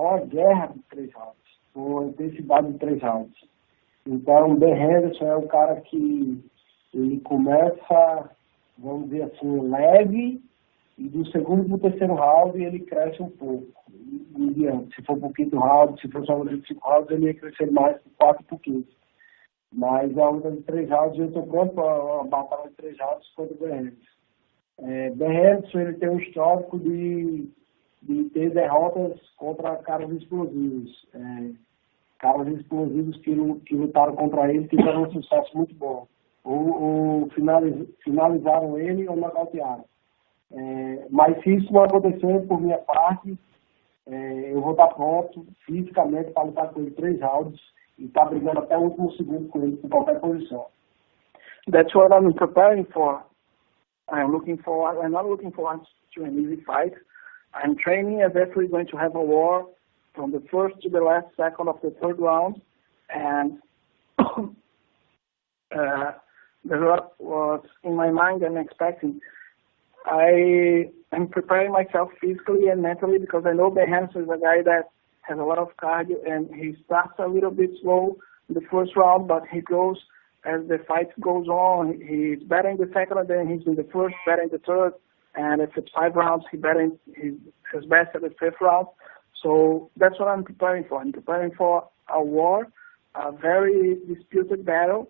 uma guerra de 3 rounds, com intensidade de 3 rounds. Então, o Ben Henderson é um cara que ele começa, vamos dizer assim, leve, e do segundo para o terceiro round ele cresce um pouco. Se for para o quinto round, se for só de 5 rounds, ele ia crescer mais para 4 para o 15. Mas a luta de 3 rounds, eu estou pronto para uma batalha de 3 rounds contra o Ben Henderson. Ben Henderson, ele tem um histórico de ter derrotas contra caras explosivos. Caras explosivos que lutaram contra ele tiveram um sucesso muito bom. Ou finalizaram ele ou nocautearam. Mas se isso não acontecer por minha parte, eu vou estar pronto fisicamente para lutar com ele 3 rounds e estar brigando até o último segundo com ele, em qualquer posição. That's what I'm preparing for. I'm not looking forward to an easy fight. I'm training as if we're going to have a war from the first to the last second of the 3rd round, and there's a lot what's in my mind and expecting. I am preparing myself physically and mentally because I know Ben Henderson is a guy that has a lot of cardio, and he starts a little bit slow in the 1st round, but he goes as the fight goes on. He's better in the 2nd, and then he's in the 1st, better in the 3rd, and if it's 5 rounds, he's his best at the 5th round. So that's what I'm preparing for. I'm preparing for a war, a very disputed battle,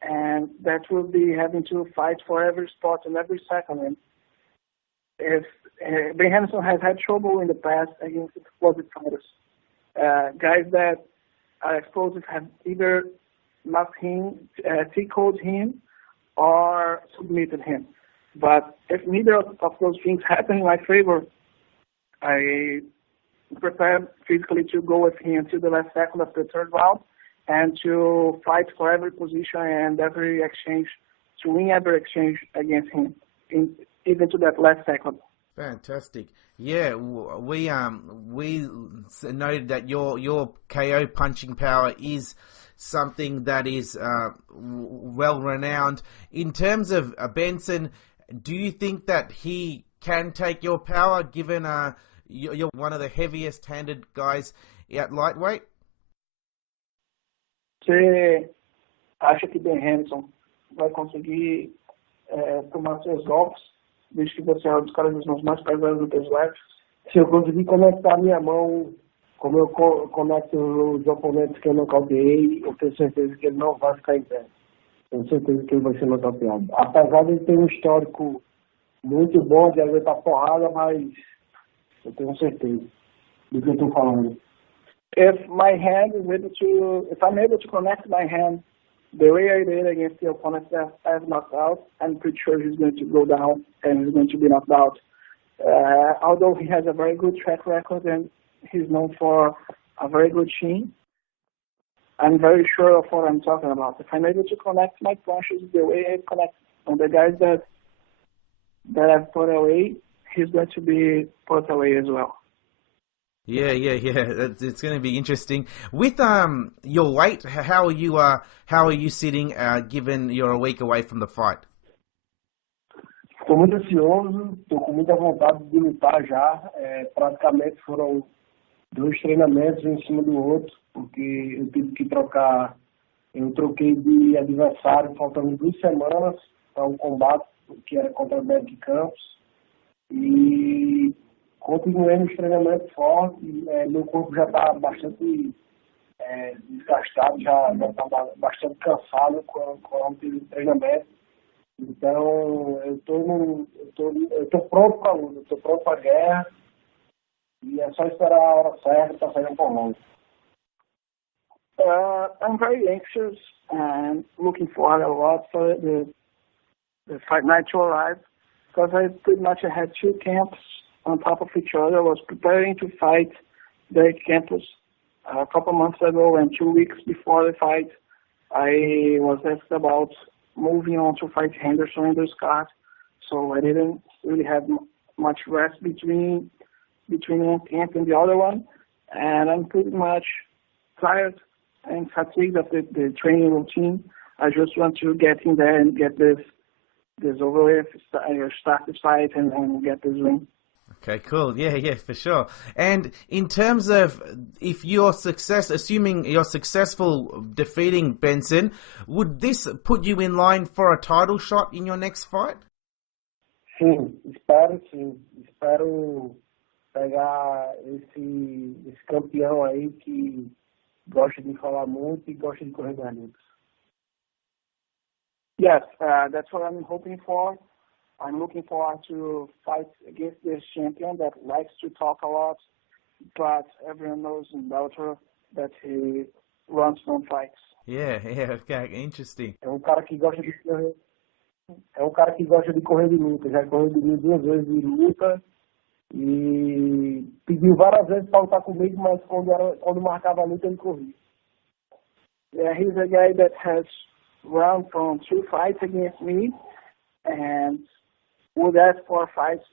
and that will be having to fight for every spot and every second. And if Ben Henderson has had trouble in the past against explosive fighters, guys that are explosive have either knocked him, TKO'd him, or submitted him. But if neither of those things happen in my favor, I prepare physically to go with him until the last second of the 3rd round and to fight for every position and every exchange, to win every exchange against him, even to that last second. Fantastic. Yeah, we noted that your KO punching power is something that is well renowned. In terms of Benson, do you think that he can take your power, given you're one of the heaviest-handed guys at lightweight? Você acha que Ben Henderson vai conseguir tomar seus golpes, desde que você é um dos caras dos mãos mais pesados do peso leve? Se eu conseguir conectar minha mão, como eu conecto os oponentes que eu nocauteei, eu tenho certeza que ele não vai ficar em pé. Tenho certeza que ele vai ser nocauteado. Apesar de ele ter um histórico muito bom de aguentar porrada, mas eu tenho certeza do que eu estou falando. If I'm able to connect my hand the way I did against the opponent that I've knocked out, I'm pretty sure he's going to go down and he's going to be knocked out. Although he has a very good track record and he's known for a very good chin, I'm very sure of what I'm talking about. If I'm able to connect my punches the way I connect on the guys that I've put away, he's going to be put away as well. Yeah. It's going to be interesting. With your weight, how are you sitting? Given you're a week away from the fight. Estou muito ansioso, estou com muita vontade de lutar já. Praticamente foram 2 treinamentos um em cima do outro, porque eu tive que trocar. Eu troquei de adversário faltando 2 semanas para um combate que era contra o Bellator Campos. E continuei nos treinamentos fortes. Meu corpo já está bastante desgastado, já está bastante cansado com o treinamento. Então, eu tô pronto para a luta, eu tô pronto para a guerra e é só esperar a hora certa para sair um pouco. I'm very anxious and looking forward a lot for the fight night to arrive, because I pretty much had 2 camps on top of each other. I was preparing to fight the campus a couple months ago, and 2 weeks before the fight, I was asked about moving on to fight Henderson in this card. So I didn't really have much rest between one camp and the other one, and I'm pretty much tired and fatigued of the training routine. I just want to get in there and get this over with, start this fight and get this win. Okay, cool. Yeah, for sure. And in terms of if you're assuming you're successful defeating Benson, would this put you in line for a title shot in your next fight? Sim. Espero pegar esse campeão aí que gosta de falar muito e gosta de correr das lutas. Yes, that's what I'm hoping for. I'm looking forward to fight against this champion that likes to talk a lot, but everyone knows in Bellator that he runs from fights. Yeah, okay, interesting. É um cara que gosta de correr. É um cara que gosta de correr de luta. Já correu de mim 2 vezes de luta e pediu várias vezes para lutar comigo, mas quando marcava a luta ele corria. Yeah, he's a guy that has run from 2 fights against me and would ask for fights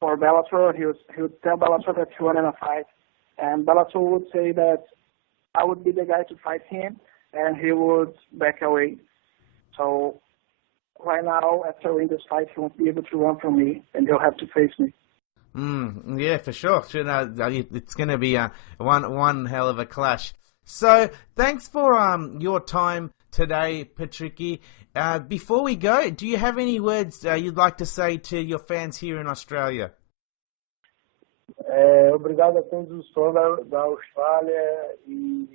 for Bellator. He would tell Bellator that he wanted a fight, and Bellator would say that I would be the guy to fight him, and he would back away. So right now, after winning this fight, he won't be able to run from me, and he'll have to face me. Yeah, for sure. It's going to be one hell of a clash. So thanks for your time today, Patricky. Before we go, do you have any words you'd like to say to your fans here in Australia? Obrigado a todos os fãs da Austrália e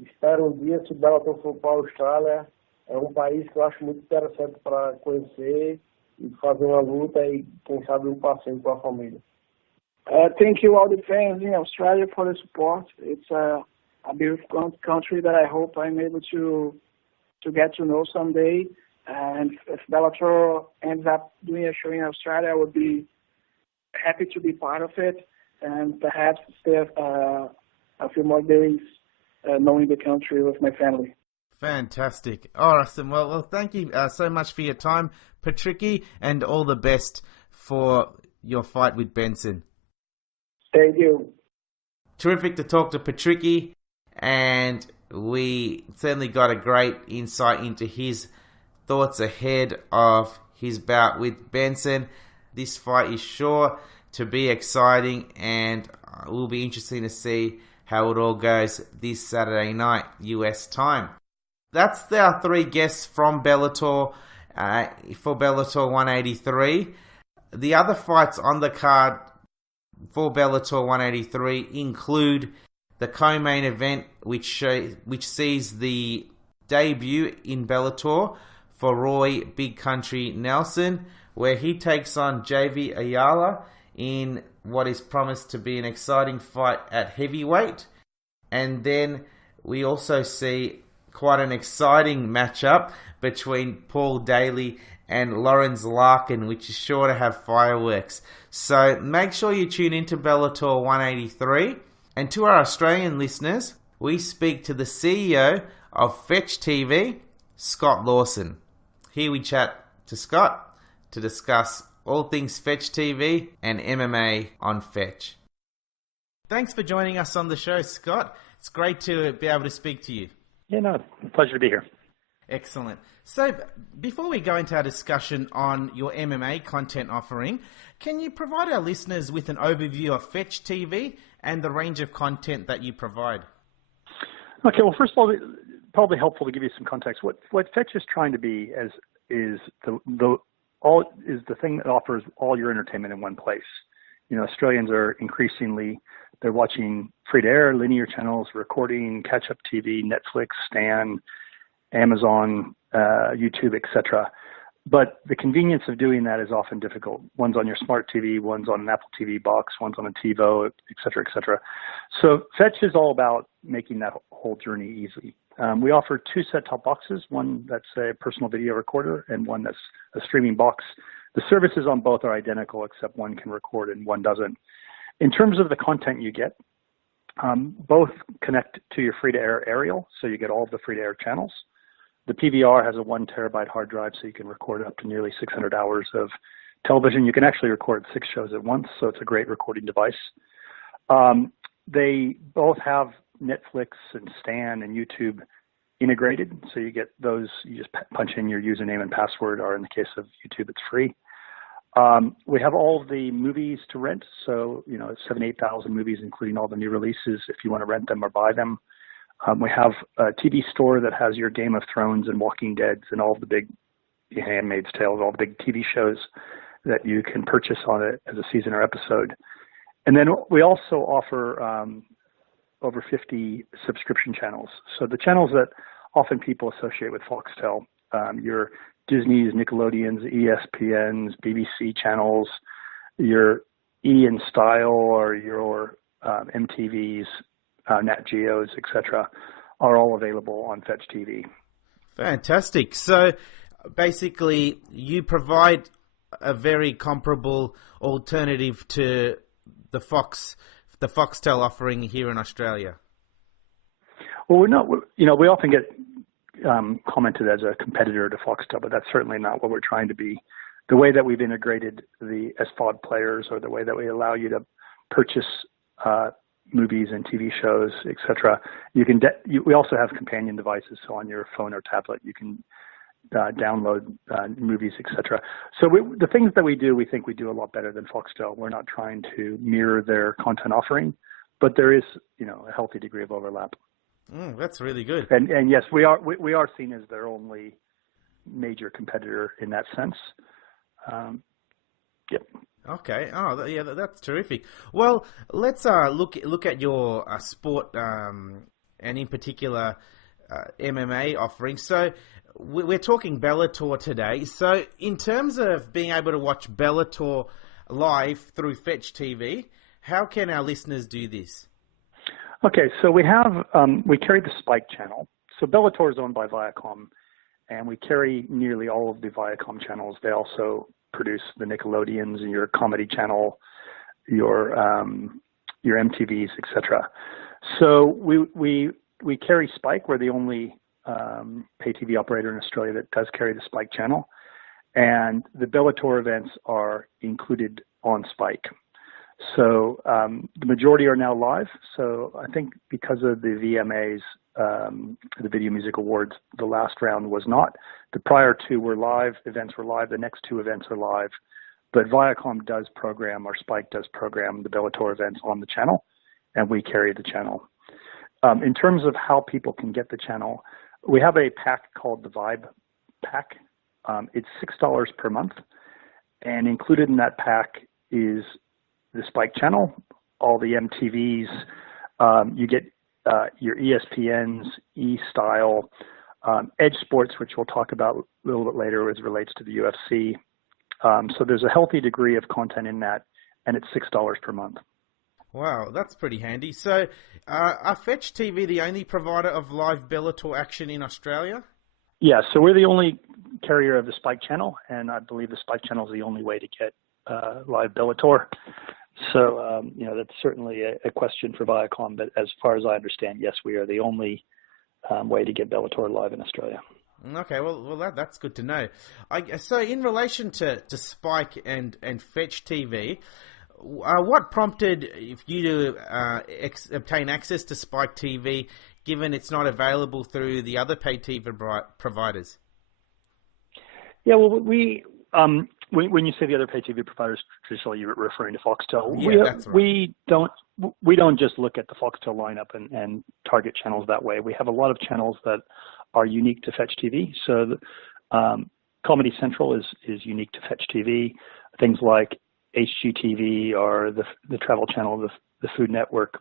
espero dia, se o Bellator for para a Austrália, é um país que eu acho muito interessante para conhecer e fazer uma luta e, quem sabe, passeio com a família. Thank you all the fans in Australia for the support. It's a beautiful country that I hope I'm able to get to know someday. And if Bellator ends up doing a show in Australia, I would be happy to be part of it and perhaps stay a few more days knowing the country with my family. Fantastic. Awesome. Well, thank you so much for your time, Patricky, and all the best for your fight with Benson. Thank you. Terrific to talk to Patricky, and we certainly got a great insight into his thoughts ahead of his bout with Benson. This fight is sure to be exciting, and it will be interesting to see how it all goes this Saturday night, US time. That's our 3 guests from Bellator for Bellator 183. The other fights on the card for Bellator 183 include the co-main event, which sees the debut in Bellator for Roy Big Country Nelson, where he takes on JV Ayala in what is promised to be an exciting fight at heavyweight. And then we also see quite an exciting matchup between Paul Daly and Lawrence Larkin, which is sure to have fireworks. So make sure you tune into Bellator 183. And to our Australian listeners, we speak to the CEO of Fetch TV, Scott Lorson. Here we chat to Scott to discuss all things Fetch TV and MMA on Fetch. Thanks for joining us on the show, Scott. It's great to be able to speak to you. Yeah, no, pleasure to be here. Excellent. So before we go into our discussion on your MMA content offering, can you provide our listeners with an overview of Fetch TV and the range of content that you provide? Okay, well, first of all, probably helpful to give you some context. What Fetch is trying to be is the thing that offers all your entertainment in one place. You know, Australians are increasingly, they're watching free-to-air, linear channels, recording, catch-up TV, Netflix, Stan, Amazon, YouTube, etc. But the convenience of doing that is often difficult. One's on your smart TV, one's on an Apple TV box, one's on a TiVo, et cetera, et cetera. So Fetch is all about making that whole journey easy. We offer 2 set-top boxes, one that's a personal video recorder and one that's a streaming box. The services on both are identical, except one can record and one doesn't. In terms of the content you get, both connect to your free-to-air aerial, so you get all of the free-to-air channels. The PVR has a 1 terabyte hard drive, so you can record up to nearly 600 hours of television. You can actually record 6 shows at once, so it's a great recording device. They both have Netflix and Stan and YouTube integrated, so you get those. You just punch in your username and password, or in the case of YouTube, it's free. We have all of the movies to rent, so 7,000-8,000 movies, including all the new releases, if you want to rent them or buy them. We have a TV store that has your Game of Thrones and Walking Dead and all the big Handmaid's Tale, all the big TV shows that you can purchase on it as a season or episode. And then we also offer over 50 subscription channels. So the channels that often people associate with Foxtel, your Disney's, Nickelodeon's, ESPN's, BBC channels, your E! in Style or your MTV's, Nat Geo's, etc., are all available on Fetch TV. Fantastic. So basically, you provide a very comparable alternative to the Foxtel offering here in Australia. Well, we're not. We often get commented as a competitor to Foxtel, but that's certainly not what we're trying to be. The way that we've integrated the SVOD players, or the way that we allow you to purchase movies and TV shows, etc. We also have companion devices, so on your phone or tablet you can download movies, etc. So the things that we do, we think we do a lot better than Foxtel. We're not trying to mirror their content offering, but there is a healthy degree of overlap. That's really good. And yes, we are seen as their only major competitor in that sense. Yep. Okay. Oh, yeah, that's terrific. Well, let's look at your sport and in particular MMA offering. So we're talking Bellator today. So in terms of being able to watch Bellator live through Fetch TV, how can our listeners do this? Okay, so we carry the Spike channel. So Bellator is owned by Viacom, and we carry nearly all of the Viacom channels. They also produce the Nickelodeons and your Comedy Channel, your MTVs, etc. So we carry Spike. We're the only pay TV operator in Australia that does carry the Spike channel, and the Bellator events are included on Spike. So the majority are now live. So I think because of the VMAs, the Video Music Awards, the last round was not. The prior 2 were live, events were live, the next 2 events are live. But Viacom does program, or Spike does program, the Bellator events on the channel, and we carry the channel. In terms of how people can get the channel, we have a pack called the Vibe Pack. It's $6 per month, and included in that pack is the Spike channel, all the MTVs, you get your ESPNs, E-Style, Edge Sports, which we'll talk about a little bit later as it relates to the UFC. So there's a healthy degree of content in that, and it's $6 per month. Wow, that's pretty handy. So are Fetch TV the only provider of live Bellator action in Australia? Yeah, so we're the only carrier of the Spike channel, and I believe the Spike channel is the only way to get live Bellator. So, that's certainly a question for Viacom, but as far as I understand, yes, we are the only way to get Bellator live in Australia. Okay, well, that's good to know. So in relation to Spike and Fetch TV, what prompted you to obtain access to Spike TV, given it's not available through the other pay TV providers? Yeah, well, when you say the other pay TV providers, traditionally you're referring to Foxtel. Yeah, that's right. We don't just look at the Foxtel lineup and target channels that way. We have a lot of channels that are unique to Fetch TV. So Comedy Central is unique to Fetch TV. Things like HGTV or the Travel Channel, the Food Network,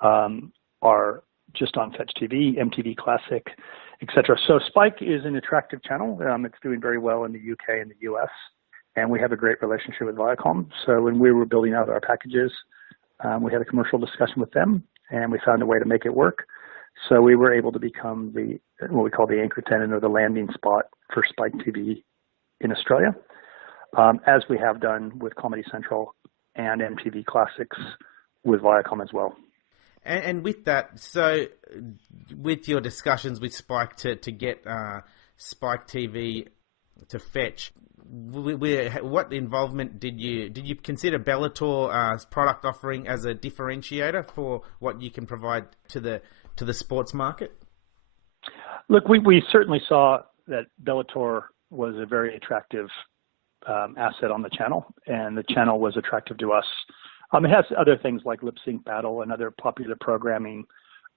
are just on Fetch TV. MTV Classic etc. So Spike is an attractive channel. It's doing very well in the UK and the US, and we have a great relationship with Viacom. So when we were building out our packages, we had a commercial discussion with them, and we found a way to make it work. So we were able to become what we call the anchor tenant, or the landing spot for Spike TV in Australia, as we have done with Comedy Central and MTV Classics with Viacom as well. And with that, so with your discussions with Spike to get Spike TV to fetch, what involvement did you consider Bellator's product offering as a differentiator for what you can provide to the sports market? Look, we certainly saw that Bellator was a very attractive asset on the channel, and the channel was attractive to us. It has other things like lip sync battle and other popular programming,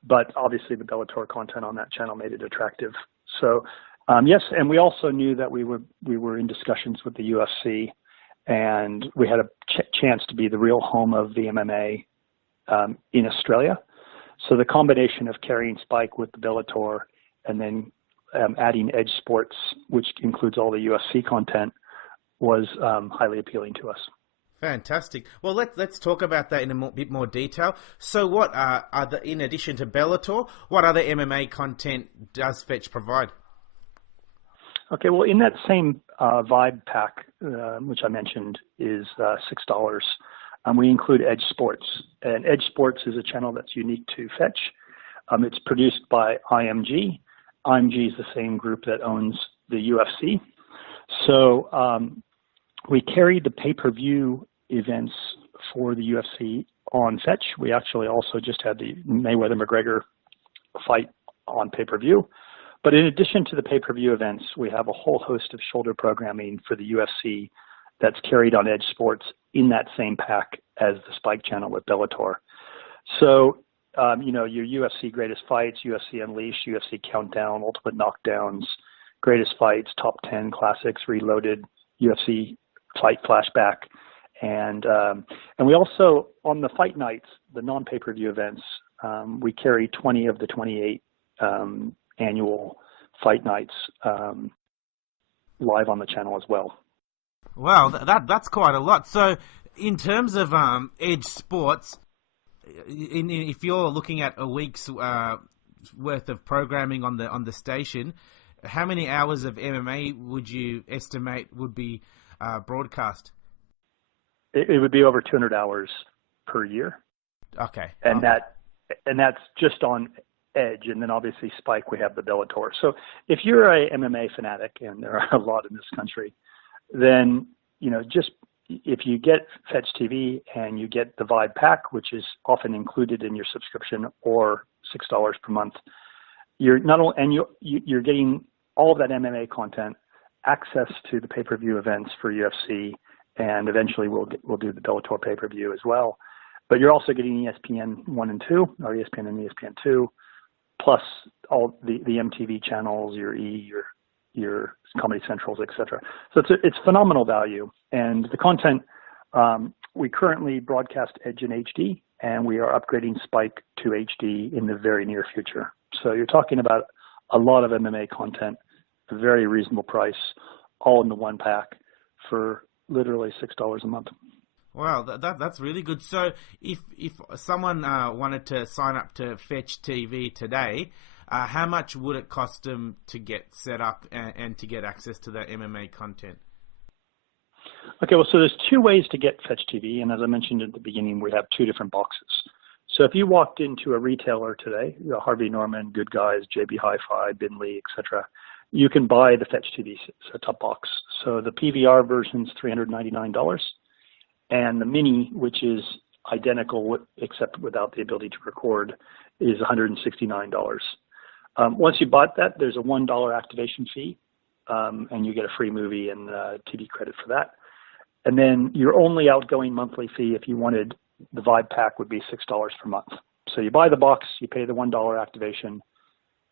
but obviously the Bellator content on that channel made it attractive. So yes, and we also knew that we were in discussions with the UFC, and we had a chance to be the real home of the MMA in Australia. So the combination of carrying Spike with the Bellator and then adding Edge Sports, which includes all the UFC content, was highly appealing to us. Fantastic. Well, let's talk about that in a bit more detail. So what in addition to Bellator, what other MMA content does Fetch provide? Okay, well, in that same Vibe pack, which I mentioned, is $6. We include Edge Sports. And Edge Sports is a channel that's unique to Fetch. It's produced by IMG. IMG is the same group that owns the UFC. So we carried the pay-per-view events for the UFC on Fetch. We actually also just had the Mayweather-McGregor fight on pay-per-view. But in addition to the pay-per-view events, we have a whole host of shoulder programming for the UFC that's carried on Edge Sports in that same pack as the Spike channel with Bellator. So, your UFC Greatest Fights, UFC Unleashed, UFC Countdown, Ultimate Knockdowns, Greatest Fights, Top 10 Classics, Reloaded, UFC Fight Flashback. And we also, on the fight nights, the non-pay-per-view events, we carry 20 of the 28 annual fight nights live on the channel as well. Wow, that's quite a lot. So in terms of Edge Sports, if you're looking at a week's worth of programming on the station, how many hours of MMA would you estimate would be broadcast? It would be over 200 hours per year. Okay. And that's just on Edge, and then obviously Spike, we have the Bellator. So if you're a MMA fanatic, and there are a lot in this country, then just if you get Fetch TV and you get the Vibe pack, which is often included in your subscription, or $6 per month, you're not only, and you're getting all of that MMA content, access to the pay-per-view events for UFC, and eventually we'll do the Bellator pay-per-view as well. But you're also getting ESPN 1 and 2, or ESPN and ESPN 2, plus all the MTV channels, your your Comedy Centrals, etc. So it's phenomenal value. And the content, we currently broadcast Edge in HD, and we are upgrading Spike to HD in the very near future. So you're talking about a lot of MMA content, a very reasonable price, all in the one pack for literally $6 a month. Wow, that's really good. So if someone wanted to sign up to Fetch TV today, how much would it cost them to get set up and to get access to that MMA content? Okay, well, so there's two ways to get Fetch TV, and as I mentioned at the beginning, we have two different boxes. So if you walked into a retailer today, Harvey Norman, Good Guys, JB Hi-Fi, Binley, etc., you can buy the Fetch TV set-top box. So the PVR version's $399, and the Mini, which is identical except without the ability to record, is $169. Once you bought that, there's a $1 activation fee, and you get a free movie and TV credit for that. And then your only outgoing monthly fee, if you wanted the Vibe pack, would be $6 per month. So you buy the box, you pay the $1 activation,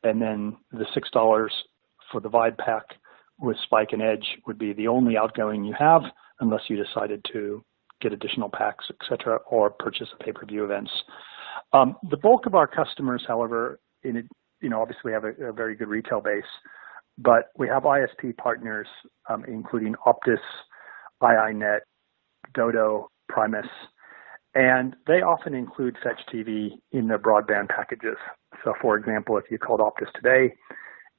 and then the $6 for the Vibe pack with Spike and Edge would be the only outgoing you have, unless you decided to get additional packs, etc., or purchase the pay-per-view events. The bulk of our customers, however, obviously we have a very good retail base, but we have ISP partners, including Optus, IINet, Dodo, Primus, and they often include Fetch TV in their broadband packages. So, for example, if you called Optus today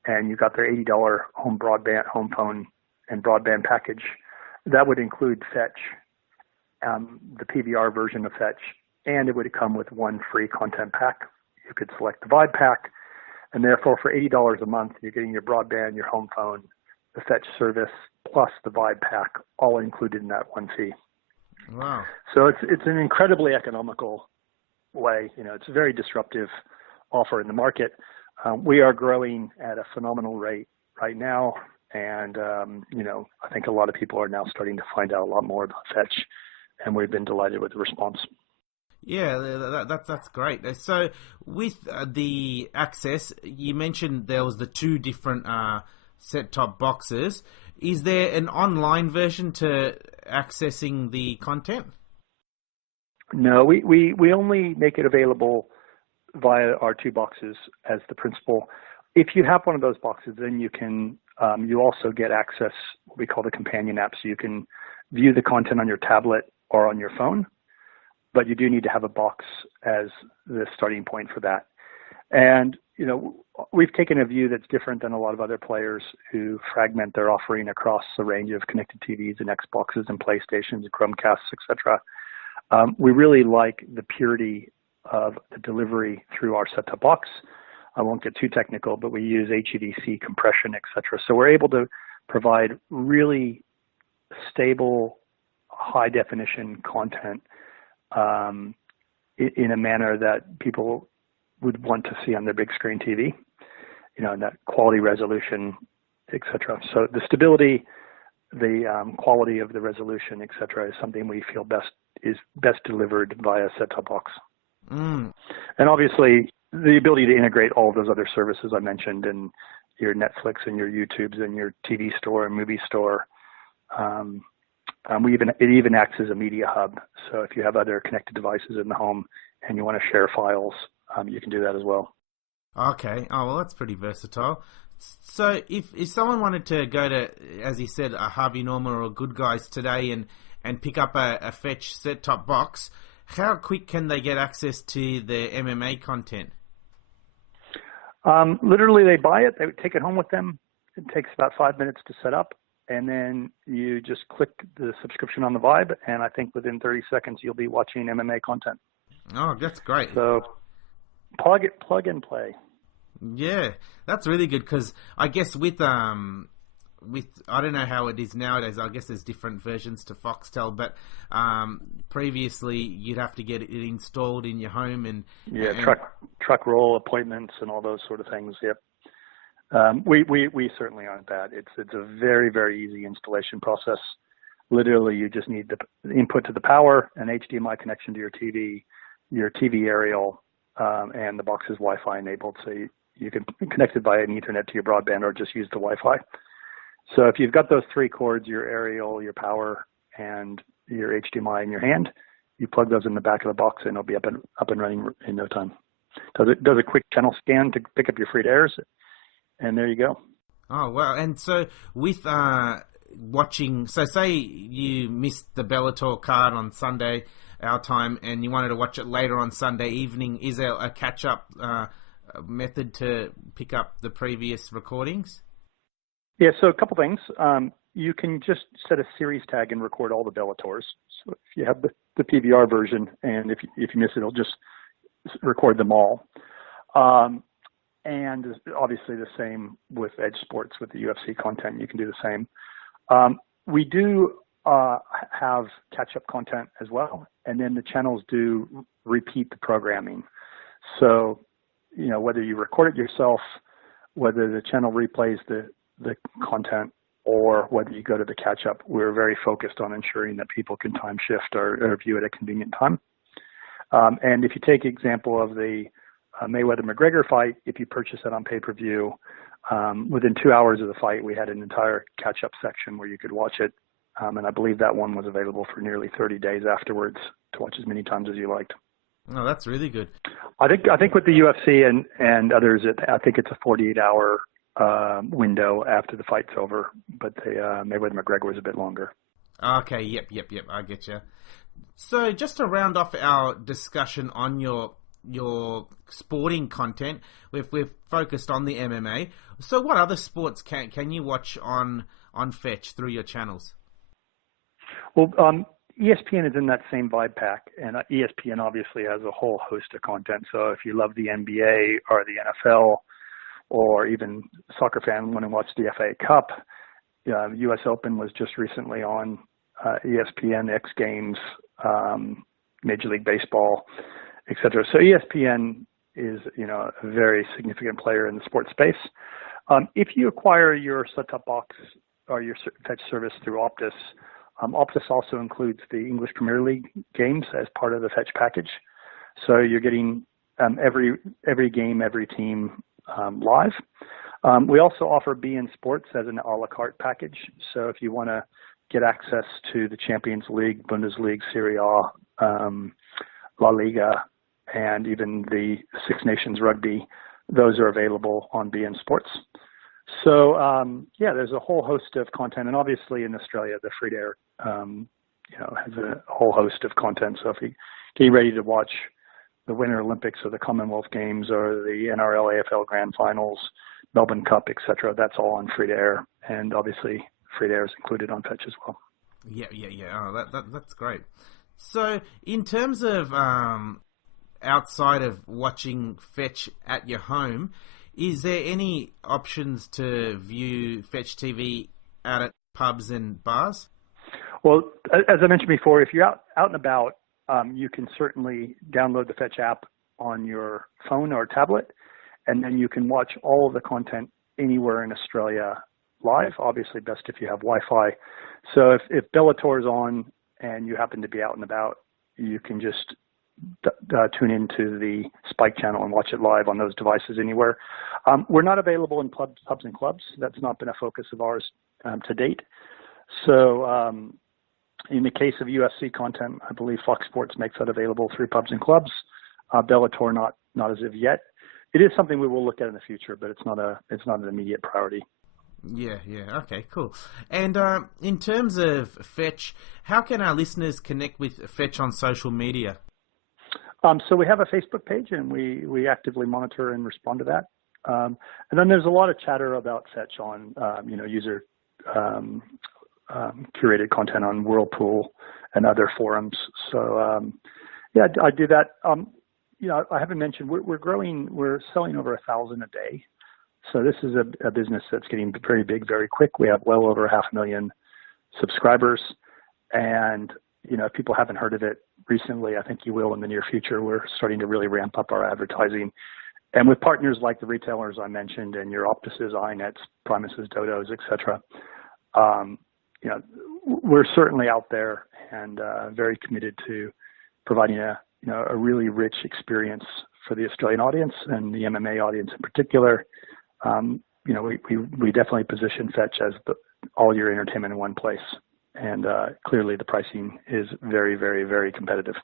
and you got their $80 home phone and broadband package, that would include Fetch, the PVR version of Fetch, and it would come with one free content pack. You could select the Vibe pack, and therefore for $80 a month, you're getting your broadband, your home phone, the Fetch service, plus the Vibe pack, all included in that one fee. Wow. So it's an incredibly economical way. It's a very disruptive offer in the market. We are growing at a phenomenal rate right now, and I think a lot of people are now starting to find out a lot more about Fetch, and we've been delighted with the response. Yeah, that's great. So with the access, you mentioned there was the two different set-top boxes. Is there an online version to accessing the content? No, we only make it available via our two boxes as the principal. If you have one of those boxes, then you can you also get access, what we call the companion app, so you can view the content on your tablet or on your phone, but you do need to have a box as the starting point for that. And, we've taken a view that's different than a lot of other players who fragment their offering across a range of connected TVs and Xboxes and PlayStations and Chromecasts, etc. We really like the purity of the delivery through our set-top box. I won't get too technical, but we use HEVC compression, etc. So we're able to provide really stable, high-definition content in a manner that people would want to see on their big screen TV, and that quality resolution, etc. So the stability, the quality of the resolution, etc., is something we feel is best delivered via set-top box. And obviously, the ability to integrate all of those other services I mentioned, and your Netflix and your YouTubes and your TV store and movie store. It even acts as a media hub. So if you have other connected devices in the home and you want to share files, you can do that as well. Okay. Oh, well, that's pretty versatile. So if someone wanted to go to, as you said, a Harvey Norman or a Good Guys today and pick up a Fetch set-top box, how quick can they get access to the MMA content? Literally, they buy it. They take it home with them. It takes about 5 minutes to set up. And then you just click the subscription on the Vibe, and I think within 30 seconds you'll be watching MMA content. Oh, that's great. So plug and play. Yeah, that's really good, because I guess with I don't know how it is nowadays. I guess there's different versions to Foxtel, but previously you'd have to get it installed in your home and truck roll appointments and all those sort of things. Yep. We certainly aren't that. It's a very, very easy installation process. Literally, you just need the input to the power, an HDMI connection to your TV aerial, and the box is Wi-Fi enabled, so you can connect it via an Ethernet to your broadband or just use the Wi-Fi. So if you've got those three cords, your aerial, your power, and your HDMI in your hand, you plug those in the back of the box, and it'll be up and running in no time. Does a quick channel scan to pick up your free to airs, and there you go. Oh, wow. And so with watching, so say you missed the Bellator card on Sunday, our time, and you wanted to watch it later on Sunday evening, is there a catch-up method to pick up the previous recordings? Yeah, so a couple things. You can just set a series tag and record all the Bellators. So if you have the PVR version, and if you miss it, it'll just record them all. And obviously the same with Edge Sports with the UFC content. You can do the same. We do have catch-up content as well, and then the channels do repeat the programming. So, whether you record it yourself, whether the channel replays the content, or whether you go to the catch-up, we're very focused on ensuring that people can time shift or view it at a convenient time. And if you take example of the Mayweather-McGregor fight, if you purchase it on pay-per-view, within 2 hours of the fight, we had an entire catch-up section where you could watch it. And I believe that one was available for nearly 30 days afterwards to watch as many times as you liked. Oh, that's really good. I think with the UFC and others, I think it's a 48-hour window after the fight's over. But Mayweather McGregor was a bit longer. Okay, yep. I get you. So just to round off our discussion on your sporting content, we've focused on the MMA. So what other sports can you watch on Fetch through your channels? Well, ESPN is in that same vibe pack, and ESPN obviously has a whole host of content. So if you love the NBA or the NFL, or even soccer fan want to watch the FA Cup, U.S. Open was just recently on ESPN, X Games, Major League Baseball, etc. So ESPN is, a very significant player in the sports space. If you acquire your set-top box or your Fetch service through Optus, Optus also includes the English Premier League games as part of the Fetch package. So you're getting every game, every team live. We also offer beIN Sports as an a la carte package. So if you want to get access to the Champions League, Bundesliga, Serie A, La Liga, and even the Six Nations Rugby, those are available on beIN Sports. So, there's a whole host of content. And obviously in Australia, the free-to-air, has a whole host of content. So if you get ready to watch the Winter Olympics or the Commonwealth Games or the NRL, AFL Grand Finals, Melbourne Cup, etc., that's all on free-to-air. And obviously free-to-air is included on Fetch as well. Yeah. Oh, that's great. So in terms of outside of watching Fetch at your home, is there any options to view Fetch TV out at pubs and bars? Well, as I mentioned before, if you're out and about, you can certainly download the Fetch app on your phone or tablet, and then you can watch all of the content anywhere in Australia live. Obviously, best if you have Wi-Fi. So if Bellator is on and you happen to be out and about, you can just tune into the Spike channel and watch it live on those devices anywhere. We're not available in pubs and clubs. That's not been a focus of ours to date. So in the case of UFC content, I believe Fox Sports makes that available through pubs and clubs. Bellator not as of yet. It is something we will look at in the future, but it's not an immediate priority. Yeah. Okay, cool. And in terms of Fetch, how can our listeners connect with Fetch on social media? So we have a Facebook page, and we actively monitor and respond to that. And then there's a lot of chatter about Fetch on, user curated content on Whirlpool and other forums. So, I do that. I haven't mentioned, we're growing, we're selling over 1,000 a day. So this is a business that's getting very big very quick. We have well over 500,000 subscribers. And, if people haven't heard of it recently, I think you will in the near future. We're starting to really ramp up our advertising. And with partners like the retailers I mentioned and your Optuses, iNets, Primuses, Dodos, et cetera, we're certainly out there and very committed to providing a really rich experience for the Australian audience and the MMA audience in particular. We definitely position Fetch as all your entertainment in one place. And clearly the pricing is very, very, very competitive.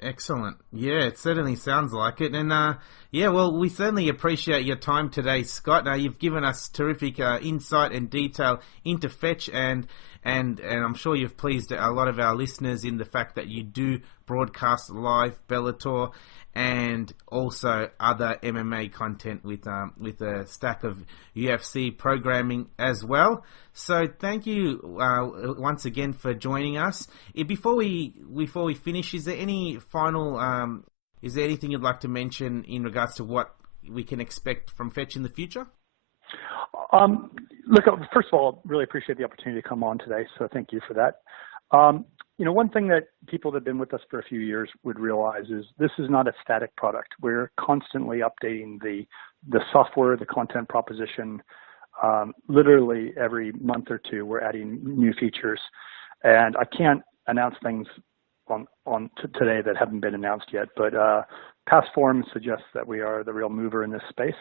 Excellent. Yeah, it certainly sounds like it. And we certainly appreciate your time today, Scott. You've given us terrific insight and detail into Fetch, and I'm sure you've pleased a lot of our listeners in the fact that you do broadcast live Bellator and also other MMA content with a stack of UFC programming as well. So thank you once again for joining us. Before we finish, is there any final? Is there anything you'd like to mention in regards to what we can expect from Fetch in the future? Look, first of all, really appreciate the opportunity to come on today. So thank you for that. One thing that people that have been with us for a few years would realize is this is not a static product. We're constantly updating the software, the content proposition. Literally every month or two, we're adding new features. And I can't announce things on today that haven't been announced yet, but past forums suggest that we are the real mover in this space,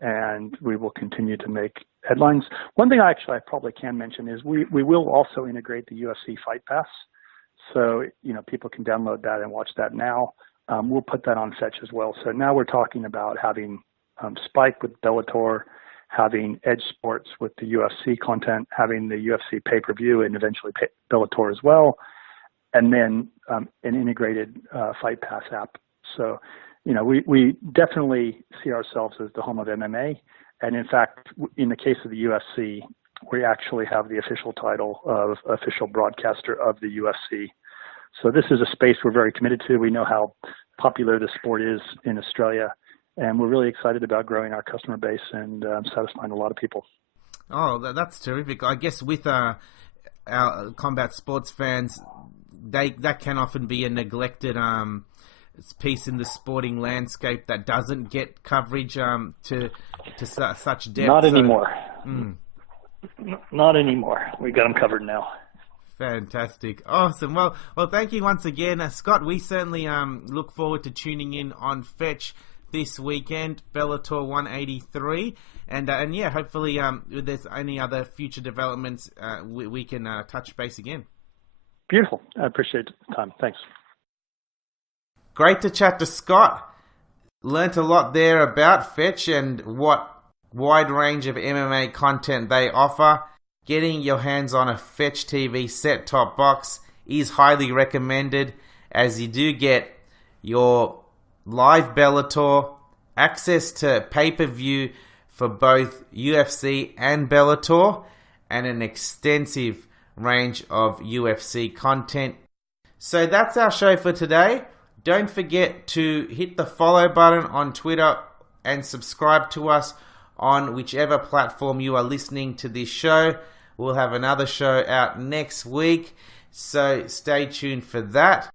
and we will continue to make headlines. One thing I probably can mention is we will also integrate the UFC Fight Pass. So, people can download that and watch that now. we'll put that on Fetch as well. So now we're talking about having Spike with Bellator, having Edge Sports with the UFC content, having the UFC pay-per-view, and eventually Bellator as well, and then an integrated Fight Pass app. So, we definitely see ourselves as the home of MMA. And in fact, in the case of the UFC, we actually have the official title of official broadcaster of the UFC. So this is a space we're very committed to. We know how popular the sport is in Australia, and we're really excited about growing our customer base and satisfying a lot of people. Oh, that's terrific. I guess with our combat sports fans, that can often be a neglected piece in the sporting landscape that doesn't get coverage to such depth. Not anymore. Not anymore. We got them covered now. Fantastic. Awesome. Well, thank you once again, Scott. We certainly look forward to tuning in on Fetch this weekend, Bellator 183, and yeah, hopefully if there's any other future developments, we can touch base again. Beautiful. I appreciate the time. Thanks. Great to chat to Scott. Learnt a lot there about Fetch and what wide range of MMA content they offer. Getting your hands on a Fetch TV set-top box is highly recommended, as you do get your live Bellator, access to pay-per-view for both UFC and Bellator, and an extensive range of UFC content. So that's our show for today. Don't forget to hit the follow button on Twitter and subscribe to us on whichever platform you are listening to this show. We'll have another show out next week, so stay tuned for that.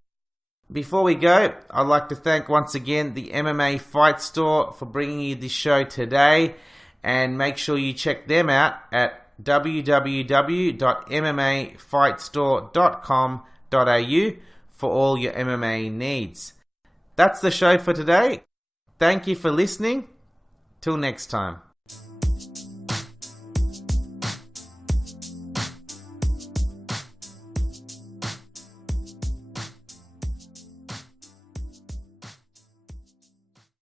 Before we go, I'd like to thank once again the MMA Fight Store for bringing you this show today, and make sure you check them out at www.mmafightstore.com.au for all your MMA needs. That's the show for today. Thank you for listening. Till next time.